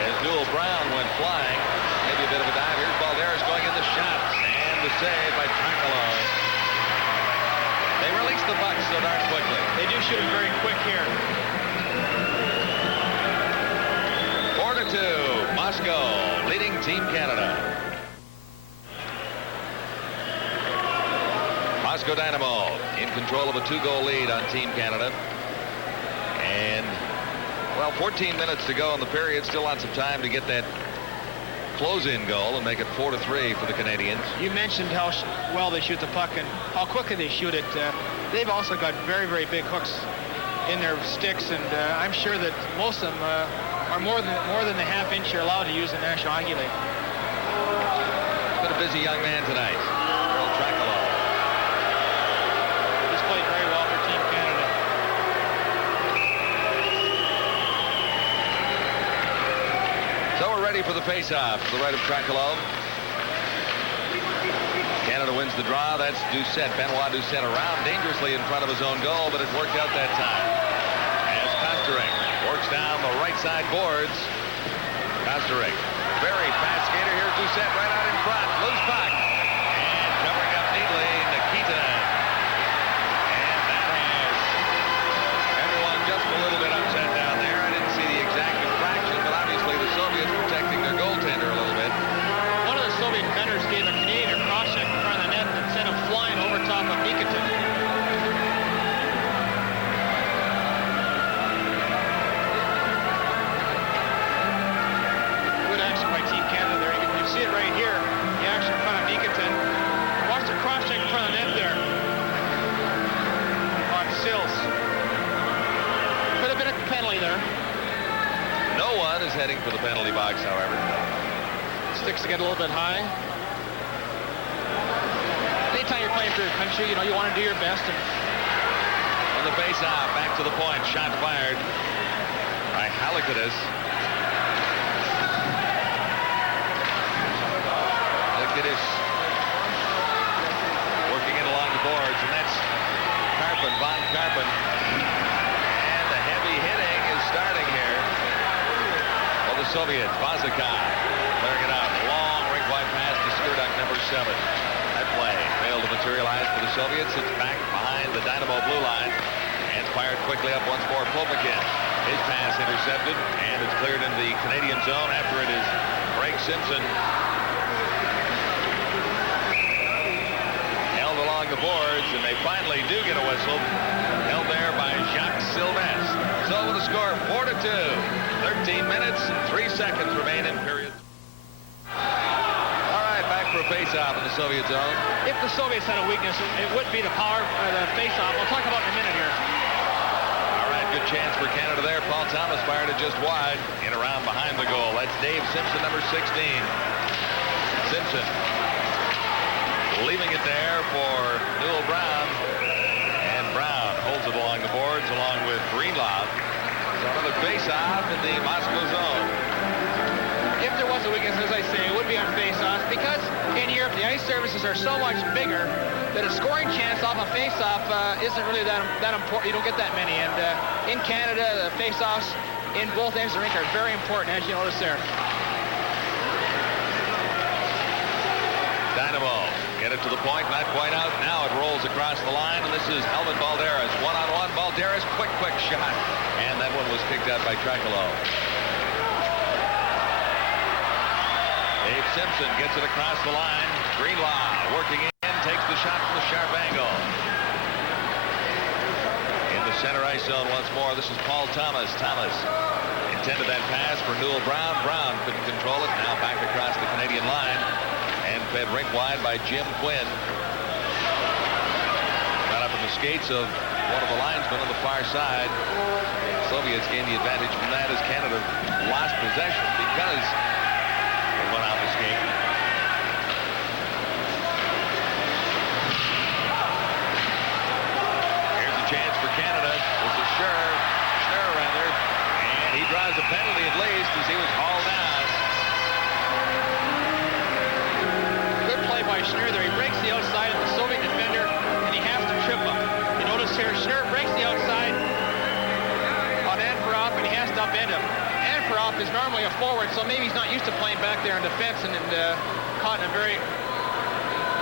as Newell Brown went flying. Maybe a bit of a dive. Here's Balderas going in the shots. And the save by Trankalo. They release the puck so darn quickly. They do shoot it very quick here. 4-2, Moscow leading Team Canada. Moscow Dynamo in control of a 2-goal lead on Team Canada. And, well, 14 minutes to go in the period. Still lots of time to get that close-in goal and make it 4-3 for the Canadians. You mentioned how well they shoot the puck and how quickly they shoot it. They've also got very, very big hooks in their sticks, and I'm sure that most of them are more than the half-inch you're allowed to use in the National Hockey League. Been a busy young man tonight. Earl Trankalo. He's played very well for Team Canada. So we're ready for the face-off to the right of Trankalo. Canada wins the draw. That's Doucette. Benoit Doucette around dangerously in front of his own goal, but it worked out that time. As Kosterek works down the right side boards. Kosterek, very fast skater. Here's Doucette right out in front. Loose puck. And covering up neatly, Nikita. And that has everyone just a little bit upset down there. I didn't see the exact infraction, but obviously the Soviets protecting their goaltender a little bit. One of the Soviet defenders gave a Canadian a cross-check in front of the net and sent him flying over top of Nikitin. Good action by Team Canada there. You see it right here. The action in front of Nikitin. Watch the cross-check in front of the net there. On Sills. Could have been a penalty there. No one is heading for the penalty box, however. Sticks to get a little bit high. Anytime you're playing for your country, you know, you want to do your best. And on the face-off, back to the point. Shot fired by Halakidis. Halakidis working it along the boards, and that's Karpin, Von Karpin. And the heavy hitting is starting here. Well, the Soviets, Vazakai clearing it out. Long rink-wide pass to Skurduk, number 7. That play failed to materialize for the Soviets. It's back behind the Dynamo blue line and fired quickly up once more. Popakin, his pass intercepted, and it's cleared into the Canadian zone. After it is Craig Simpson. Held along the boards, and they finally do get a whistle. Held there by Jacques Sylvestre. So with a score of 4-2. 13 minutes, 3 seconds remain in period. All right, back for a face-off in the Soviet zone. if the Soviets had a weakness, it would be the power, the face-off. We'll talk about it in a minute here. All right, good chance for Canada there. Paul Thomas fired it just wide and around behind the goal. That's Dave Simpson, number 16. Simpson leaving it there for Newell Brown. And Brown holds it along the boards along with Greenlaw. So another face-off in the Moscow zone. If there was a weakness, as I say, it would be on face-offs, because in Europe the ice surfaces are so much bigger that a scoring chance off a face-off isn't really that important. You don't get that many. And in Canada, the face-offs in both ends of the rink are very important, as you notice there. Dynamo get it to the point, not quite out. Now it rolls across the line, and this is Helmut Balderas. One-on-one, Balderas, quick shot. And that one was kicked out by Trekalo. Dave Simpson gets it across the line. Greenlaw working in, takes the shot from the sharp angle. In the center ice zone once more, this is Paul Thomas. Thomas intended that pass for Newell Brown. Brown couldn't control it. Now back across the Canadian line and fed rink wide by Jim Quinn. Got up in the skates of one of the linesmen on the far side. Soviets gained the advantage from that as Canada lost possession because they went out of the skate. Here's a chance for Canada. This is Schnurr rather, and he draws a penalty at least as he was hauled down. Good play by Schnurr there. He breaks the outside of the Soviet defender, and he has to trip him. You notice here, Schnurr breaks the outside on Anfarov, and he has to upend him. Anfarov is normally a forward, so maybe he's not used to playing back there in defense and caught in a very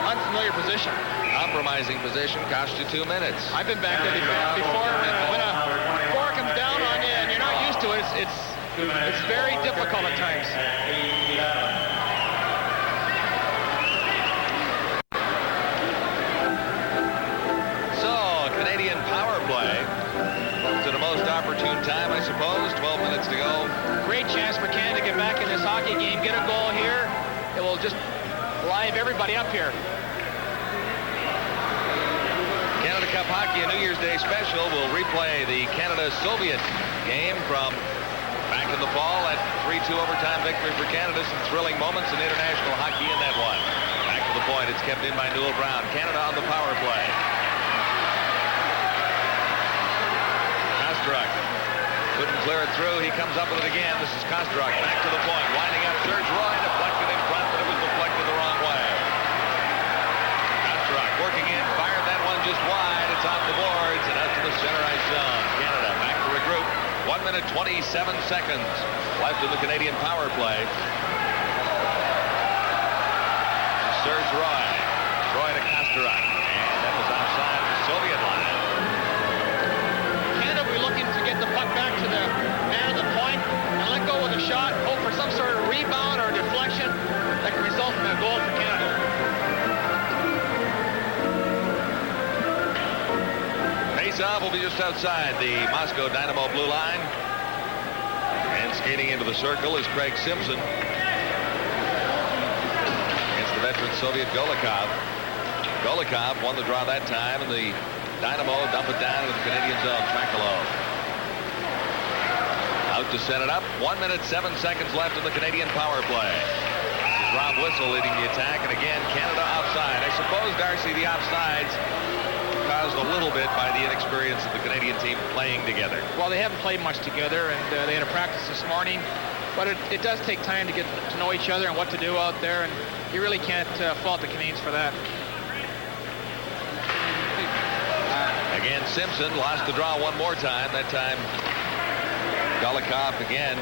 unfamiliar position. Compromising position cost you 2 minutes. I've been back there before. When a forward comes down on you and you're not used to it, it's very difficult at times. So, Canadian power play. To the most opportune time, I suppose. 12 minutes to go. Great chance for Canada to get back in this hockey game, get a goal here. It will just live everybody up here. Canada Cup Hockey, a New Year's Day special. Will replay the Canada-Soviet game from back in the fall. That 3-2 overtime victory for Canada. Some thrilling moments in international hockey in that one. Back to the point. It's kept in by Newell Brown. Canada on the power play. Kostruk couldn't clear it through. He comes up with it again. This is Kostruk back to the point. Winding up Serge Roy. Deflected in front, but it was deflected the wrong way. 7 seconds left in the Canadian power play. Serge Roy. Roy to Kosteruk. And that was outside the Soviet line. Canada will be looking to get the puck back to the man at the point and let go with a shot, hope for some sort of rebound or deflection that can result in a goal for Canada. Face-off will be just outside the Moscow Dynamo blue line. And skating into the circle is Craig Simpson. Against the veteran Soviet Golikov. Golikov won the draw that time, and the Dynamo dump it down into the Canadian zone. Trakalo out to set it up. 1 minute, 7 seconds left in the Canadian power play. Rob Whistle leading the attack, and again, Canada offside. I suppose, Darcy, the offsides caused a little bit by the inexperience of the Canadian team playing together. Well, they haven't played much together, and they had a practice this morning, but it does take time to get to know each other and what to do out there, and you really can't fault the Canadians for that. Again, Simpson lost the draw one more time. That time, Golikov again.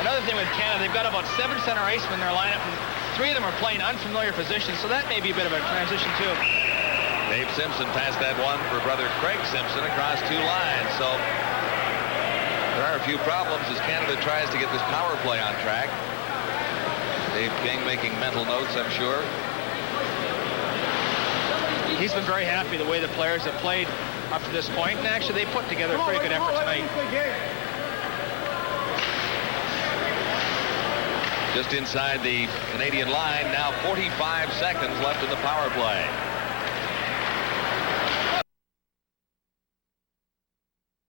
Another thing with Canada, they've got about 7 center icemen in their lineup, and 3 of them are playing unfamiliar positions, so that may be a bit of a transition, too. Dave Simpson passed that one for brother Craig Simpson across 2 lines. So there are a few problems as Canada tries to get this power play on track. Dave King making mental notes, I'm sure. He's been very happy the way the players have played up to this point, and actually they put together a pretty good effort tonight. Just inside the Canadian line, now 45 seconds left in the power play.